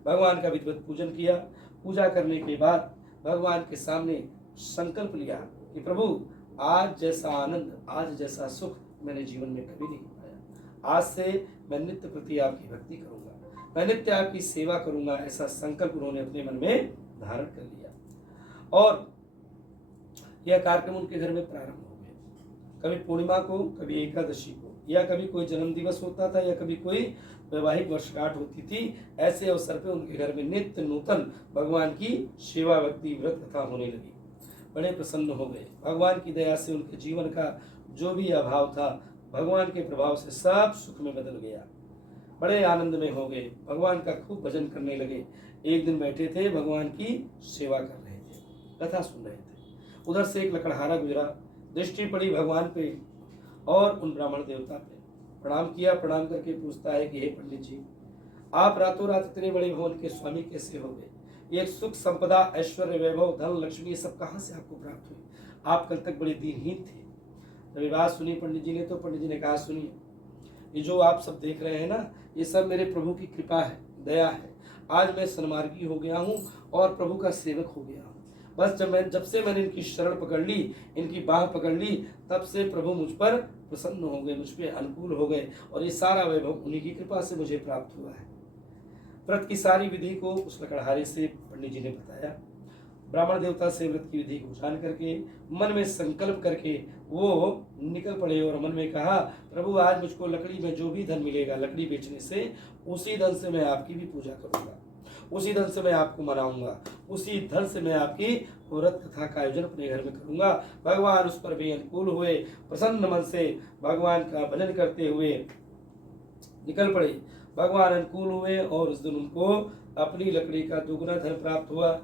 भगवान का विधिवत पूजन किया। पूजा करने के बाद भगवान के सामने संकल्प लिया कि प्रभु आज जैसा आनंद, आज जैसा सुख मैंने जीवन में कभी नहीं पाया। आज से मैं नित्य प्रति आपकी भक्ति करूंगा, मैं नित्य आपकी सेवा करूंगा। ऐसा संकल्प उन्होंने अपने मन में धारण कर लिया और यह कार्यक्रम उनके घर में प्रारंभ हो गया। कभी पूर्णिमा को, कभी एकादशी को, या कभी कोई जन्म दिवस होता था, या कभी कोई वैवाहिक वर्षगांठ होती थी। ऐसे अवसर पे उनके घर में नित्य नूतन भगवान की सेवा, भक्ति, व्रत कथा होने लगी। बड़े प्रसन्न हो गए। भगवान की दया से उनके जीवन का जो भी अभाव था, भगवान के प्रभाव से सब सुख में बदल गया। बड़े आनंद में हो गए। भगवान का खूब भजन करने लगे। एक दिन बैठे थे, भगवान की सेवा कर रहे थे, कथा सुन रहे थे। उधर से एक लकड़हारा गुजरा। दृष्टि पड़ी भगवान पे और उन ब्राह्मण देवता पे। प्रणाम किया। प्रणाम करके पूछता है कि हे पंडित जी, आप रातों रात इतने बड़े भवन के स्वामी कैसे हो गए? ये सुख संपदा ऐश्वर्य वैभव धन लक्ष्मी ये सब कहाँ से आपको प्राप्त हुई? आप कल तक बड़े दीनहीन थे। जब ये बात सुनी पंडित जी ने तो पंडित जी ने कहा सुनिए, ये जो आप सब देख रहे हैं ना, ये सब मेरे प्रभु की कृपा है, दया है। आज मैं सन्मार्गी हो गया हूँ और प्रभु का सेवक हो गया हूँ। बस जब से मैंने इनकी शरण पकड़ ली, इनकी बाह पकड़ ली, तब से प्रभु मुझ पर प्रसन्न हो गए, मुझ पे अनुकूल हो गए और ये सारा वैभव उन्हीं की कृपा से मुझे प्राप्त हुआ है। व्रत की सारी विधि को उस लकड़हारे से पंडित जी ने बताया। ब्राह्मण देवता से व्रत की विधि को जान करके मन में संकल्प करके वो निकल पड़े और मन में कहा, प्रभु आज मुझको लकड़ी में जो भी धन मिलेगा लकड़ी बेचने से, उसी धन से मैं आपकी भी पूजा करूंगा, उसी धन से मैं आपको मनाऊंगा, उसी धन से मैं आपकी व्रत कथा का आयोजन अपने घर में करूंगा। भगवान उस पर भी अनुकूल हुए, प्रसन्न मन से भगवान का भजन करते हुए निकल पड़े। भगवान अनुकूल हुए और उस दिन उनको अपनी लकड़ी का दुगना धन प्राप्त हुआ।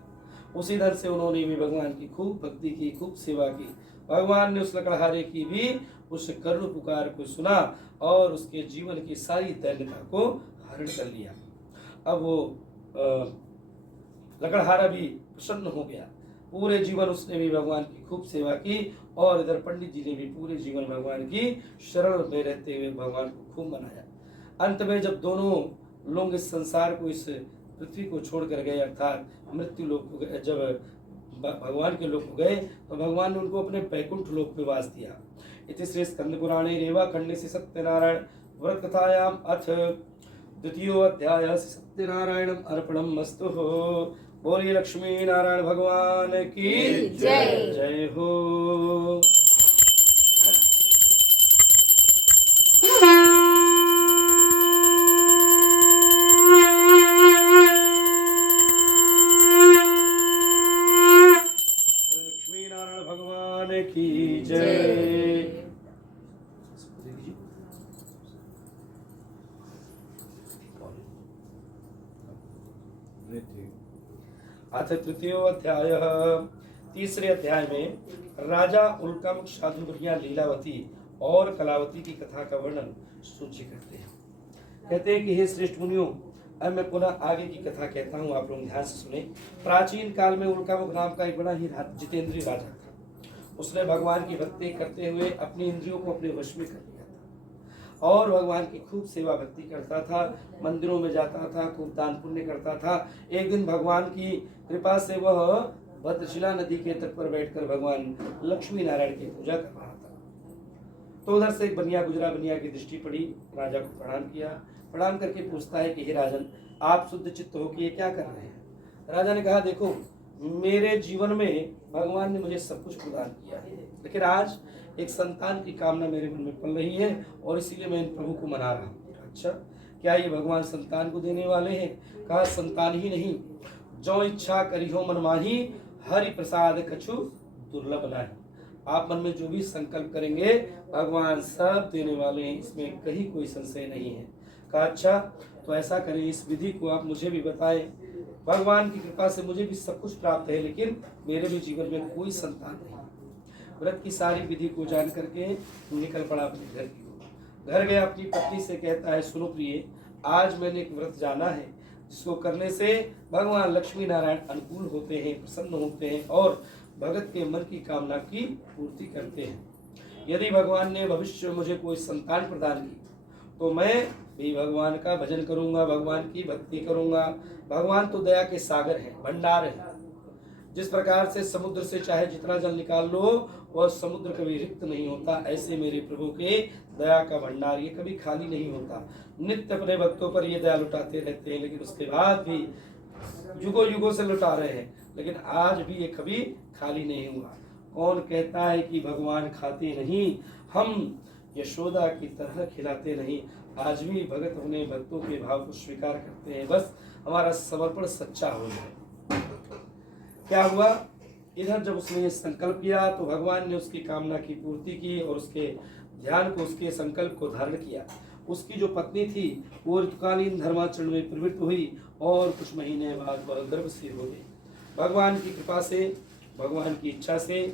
उसी धन से उन्होंने भी भगवान की खूब भक्ति की, खूब सेवा की। भगवान ने उस लकड़हारे की भी उस करुण पुकार को सुना और उसके जीवन की सारी दैन्यता को हरण कर लिया। अब वो लकड़हारा भी प्रसन्न हो गया। पूरे जीवन उसने भी भगवान की खूब सेवा की और इधर पंडित जी ने भी पूरे जीवन भगवान की शरण में रहते हुए भगवान को खूब मनाया। अंत में जब दोनों लोग इस संसार को, इस पृथ्वी को छोड़ कर गए, अर्थात मृत्यु लोक को गए, जब भगवान के लोक को गए तो भगवान ने उनको अपने बैकुंठ लोक में वास दिया। इति श्री स्कंद पुराणे रेवा खंडे से सत्यनारायण व्रत कथायाम अथ द्वितीयो अध्याय सत्यनारायणम अर्पणम मस्तु। बोलिए लक्ष्मी नारायण भगवान की जय। जय हो। लक्ष्मी नारायण भगवान की जय। अथ तृतीय अध्याय, तीसरे अध्याय में राजा उल्कम साधु बढ़िया लीलावती और कलावती की कथा का वर्णन सूची करते हैं। कहते हैं कि हे श्रेष्ठ मुनियों, अब मैं पुनः आगे की कथा कहता हूँ, आप लोग ध्यान से सुने। प्राचीन काल में उल्कामुख नाम का एक बड़ा ही जितेंद्रीय राजा था। उसने भगवान की भक्ति करते हुए अपनी इंद्रियों को अपने वश में कर लिया था और भगवान की खूब सेवा भक्ति करता था, मंदिरों में जाता था, खूब दान पुण्य करता था। एक दिन भगवान की कृपा से वह भद्रशिला नदी के तट पर बैठकर भगवान लक्ष्मी नारायण की पूजा कर रहा था। तो उधर से एक बनिया गुजरा, बनिया की दृष्टि पड़ी, राजा को प्रणाम किया। प्रणाम करके पूछता है कि हे राजन, आप शुद्ध चित्त हो कि ये क्या कर रहे हैं? राजा ने कहा, देखो मेरे जीवन में भगवान ने मुझे सब कुछ प्रदान किया है, लेकिन आज एक संतान की कामना मेरे मन में पल रही है और इसीलिए मैं इन प्रभु को मना रहा हूँ। अच्छा, क्या ये भगवान संतान को देने वाले हैं? कहा, संतान ही नहीं, जो इच्छा करी हो मन माही, हरि प्रसाद कछु दुर्लभ नहीं। आप मन में जो भी संकल्प करेंगे भगवान सब देने वाले हैं, इसमें कहीं कोई संशय नहीं है। कहा, अच्छा तो ऐसा करें, इस विधि को आप मुझे भी बताएं। भगवान की कृपा से मुझे भी सब कुछ प्राप्त है, लेकिन मेरे भी जीवन में कोई संतान नहीं। व्रत की सारी विधि को जान करके निकल पड़ा अपने घर की ओर। घर गया, अपनी पत्नी से कहता है, सुनो प्रिय, आज मैंने एक व्रत जाना है जिसको करने से भगवान लक्ष्मी नारायण अनुकूल होते हैं, प्रसन्न होते हैं और भगत के मन की कामना की पूर्ति करते हैं। यदि भगवान ने भविष्य में मुझे कोई संतान प्रदान की तो मैं भी भगवान का भजन करूंगा, भगवान की भक्ति करूंगा। भगवान तो दया के सागर हैं, भंडार हैं। जिस प्रकार से समुद्र से चाहे जितना जल निकाल लो वह समुद्र कभी रिक्त नहीं होता, ऐसे मेरे प्रभु के दया का भंडार ये कभी खाली नहीं होता। नित्य अपने भक्तों पर ये दया लुटाते रहते हैं, लेकिन उसके बाद भी युगों युगों से लुटा रहे हैं, लेकिन आज भी ये कभी खाली नहीं हुआ। कौन कहता है कि भगवान खाते नहीं? हम यशोदा की तरह खिलाते नहीं। आज भी भगत अपने भक्तों के भाव को स्वीकार करते हैं, बस हमारा समर्पण सच्चा हो जाए। क्या हुआ? इधर जब उसने ये संकल्प किया तो भगवान ने उसकी कामना की पूर्ति की और उसके ध्यान को, उसके संकल्प को धारण किया। उसकी जो पत्नी थी वो ऋतुकालीन धर्माचरण में प्रवृत्त हुई और कुछ महीने बाद वह गर्भवती हो गई। भगवान की कृपा से, भगवान की इच्छा से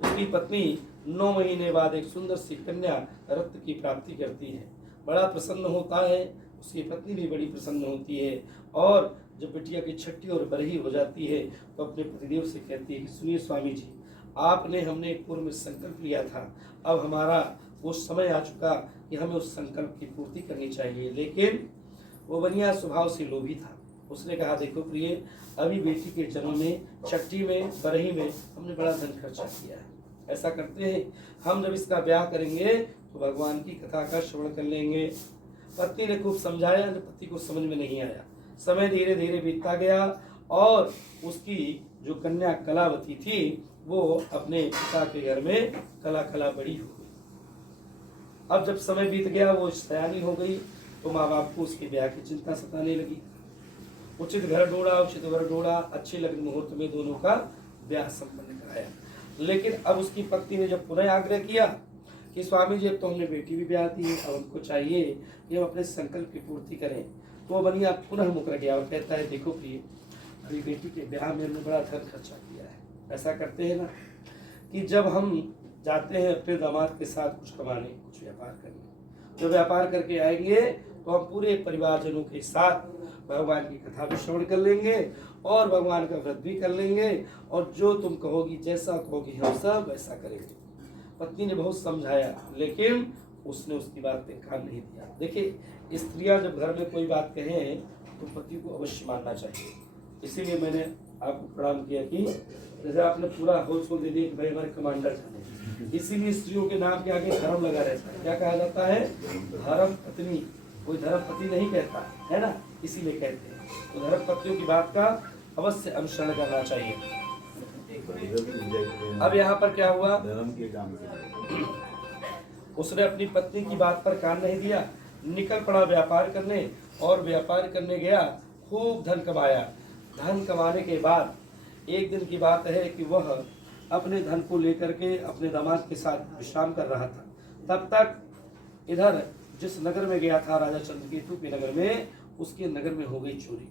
उसकी पत्नी 9 महीने बाद एक सुंदर सी कन्या रत्न की प्राप्ति करती है। बड़ा प्रसन्न होता है, उसकी पत्नी भी बड़ी प्रसन्न होती है। और जब बिटिया की छठी और बरही हो जाती है तो अपने पतिदेव से कहती है कि सुनिए स्वामी जी, आपने हमने एक पूर्व में संकल्प लिया था, अब हमारा वो समय आ चुका कि हमें उस संकल्प की पूर्ति करनी चाहिए। लेकिन वो बनिया स्वभाव से लोभी था। उसने कहा देखो प्रिय, अभी बेटी के जन्म में, छठी में, बरही में हमने बड़ा धन खर्चा किया है। ऐसा करते हैं, हम जब इसका ब्याह करेंगे तो भगवान की कथा का श्रवण कर लेंगे। पत्नी ने खूब समझाया, जब पति को समझ में नहीं आया। समय धीरे धीरे बीतता गया और उसकी जो कन्या कलावती थी वो अपने पिता के घर में कला कला बड़ी हो गई। अब जब समय बीत गया, वो सयानी हो गई, तो माँ बाप को उसके ब्याह की चिंता सताने लगी। उचित घर ढूंढा, उचित वर ढूंढा, अच्छे लग्न मुहूर्त में दोनों का ब्याह संपन्न कराया। लेकिन अब उसकी पत्नी ने जब पुनः आग्रह किया कि स्वामी जी, अब तो हमने बेटी भी ब्याह दी है, अब हमको चाहिए कि हम अपने संकल्प की पूर्ति करें, तो वो बनिया पुनः मुकर गया और कहता है देखो प्रिय, अभी बेटी के ब्याह में हमने बड़ा धन खर्चा किया है। ऐसा करते हैं ना कि जब हम जाते हैं अपने दामाद के साथ कुछ कमाने, कुछ व्यापार करने, जो व्यापार करके आएंगे तो हम पूरे परिवारजनों के साथ भगवान की कथा भी श्रवण कर लेंगे और भगवान का व्रत भी कर लेंगे, और जो तुम कहोगी, जैसा कहोगी, हम सब वैसा करेंगे। पत्नी ने बहुत समझाया, लेकिन उसने उसकी बात पे कान नहीं दिया। देखिए, स्त्रियां जब घर में कोई बात कहें तो पति को अवश्य मानना चाहिए। इसीलिए मैंने आपको प्रणाम किया कि जैसे आपने पूरा होल दे दिया कि भाई हमारे कमांडर जाने। इसीलिए स्त्रियों के नाम के आगे धर्म लगा रहता है। क्या कहा जाता है? धर्म पत्नी। कोई धर्म पति नहीं कहता है ना, इसीलिए कहते हैं। तो धर्म पत्नियों की बात का अवश्य अनुसरण करना चाहिए। अब यहाँ पर क्या हुआ? धर्म के काम से उसने अपनी पत्नी की बात पर कान नहीं दिया, निकल पड़ा व्यापार करने, और व्यापार करने गया, खूब धन कमाया। धन कमाने के बाद एक दिन की बात है कि वह अपने धन को लेकर के अपने दामाद के साथ विश्राम कर रहा था। तब तक इधर जिस नगर में गया था, राजा चंद्रकेतु के नगर में, उसके नगर में हो गई चोरी।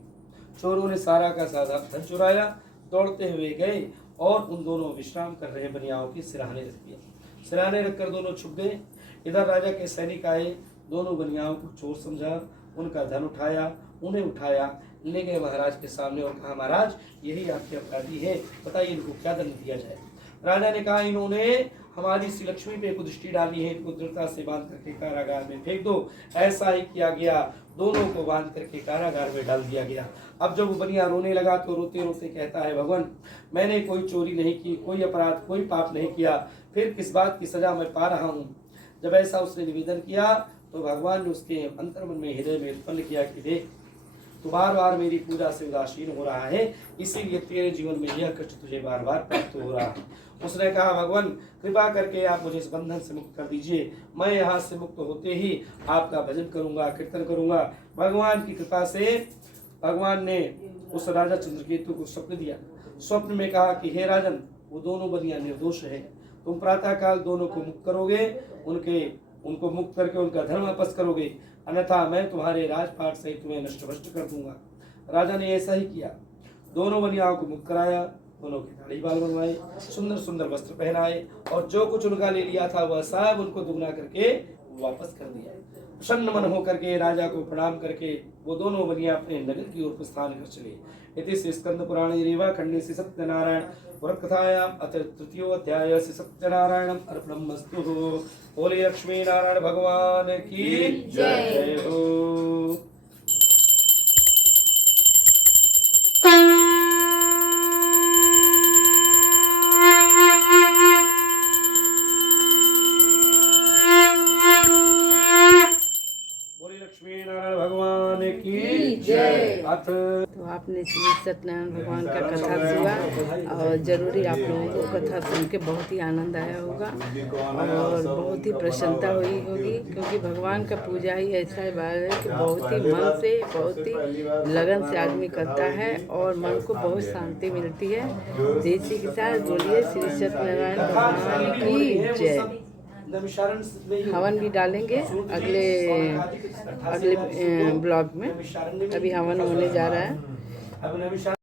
चोरों ने सारा का सारा धन चुराया, दौड़ते हुए गए और उन दोनों विश्राम कर रहे बनियाओं की सिरहाने रख दिया। सिरहाने रखकर दोनों छुप गए। इधर राजा के सैनिक आए, दोनों बनियाओं को चोर समझा, उनका धन उठाया, उन्हें उठाया, ले गए महाराज के सामने और कहा महाराज, यही आपके अपराधी है, बताइए इनको क्या दंड दिया जाए। राजा ने कहा इन्होंने हमारी श्री लक्ष्मी पे कुदृष्टि डाली है, इनको दृढ़ता से बांध करके कारागार में फेंक दो। ऐसा ही किया गया, दोनों को बांध करके कारागार में डाल दिया गया। अब जब वो बनिया रोने लगा तो रोते रोते कहता है भगवान, मैंने कोई चोरी नहीं की, कोई अपराध, कोई पाप नहीं किया, फिर किस बात की सजा मैं पा रहा हूँ। जब ऐसा उसने निवेदन किया तो भगवान ने उसके अंतर्मन में, हृदय में उत्पन्न किया कि देख, तू बार बार मेरी पूजा से उदासीन हो रहा है, इसीलिए तेरे जीवन में यह कष्ट तुझे बार बार प्राप्त हो रहा है। उसने कहा भगवान, कृपा करके आप मुझे इस बंधन से मुक्त कर दीजिए, मैं यहाँ से मुक्त होते ही आपका भजन करूंगा, कीर्तन करूंगा। भगवान की कृपा से भगवान ने उस राजा चंद्रकेतु को स्वप्न दिया। स्वप्न में कहा कि हे राजन, वो दोनों बनिया निर्दोष है, तुम प्रातः काल दोनों को मुक्त करोगे, उनको मुक्त करके उनका धर्म वापस करोगे, अन्यथा मैं तुम्हारे राजपाट से तुम्हें नष्ट भ्रष्ट कर दूंगा। राजा ने ऐसा ही किया, दोनों बनियाओं को मुक्त कराया, दोनों के दाढ़ी बाल बनवाए, सुंदर सुंदर वस्त्र पहनाए, और जो कुछ उनका ले लिया था वह सब उनको दुगना करके वापस कर दिया। प्रसन्न मन होकर के राजा को प्रणाम करके वो दोनों बनिया अपने नगर की ओर प्रस्थान कर चले। इति श्री स्कंद पुराणे रेवा खंडे श्री सत्यनारायण व्रत कथायाम अथ तृतीयो अध्याय श्री सत्यनारायणम अर्पणमस्तु। बोले लक्ष्मी नारायण भगवान की जय हो। तो आपने श्री सत्यनारायण भगवान का कथा सुना और जरूरी आप लोगों को कथा सुन के बहुत ही आनंद आया होगा और बहुत ही प्रसन्नता हुई होगी, क्योंकि भगवान का पूजा ही ऐसा है कि बहुत ही मन से, बहुत ही लगन से आदमी करता है और मन को बहुत शांति मिलती है। देसी के साथ बोलिए श्री सत्यनारायण भगवान की जय। हवन भी डालेंगे अगले ब्लॉग में। अभी हवन होने जा रहा है।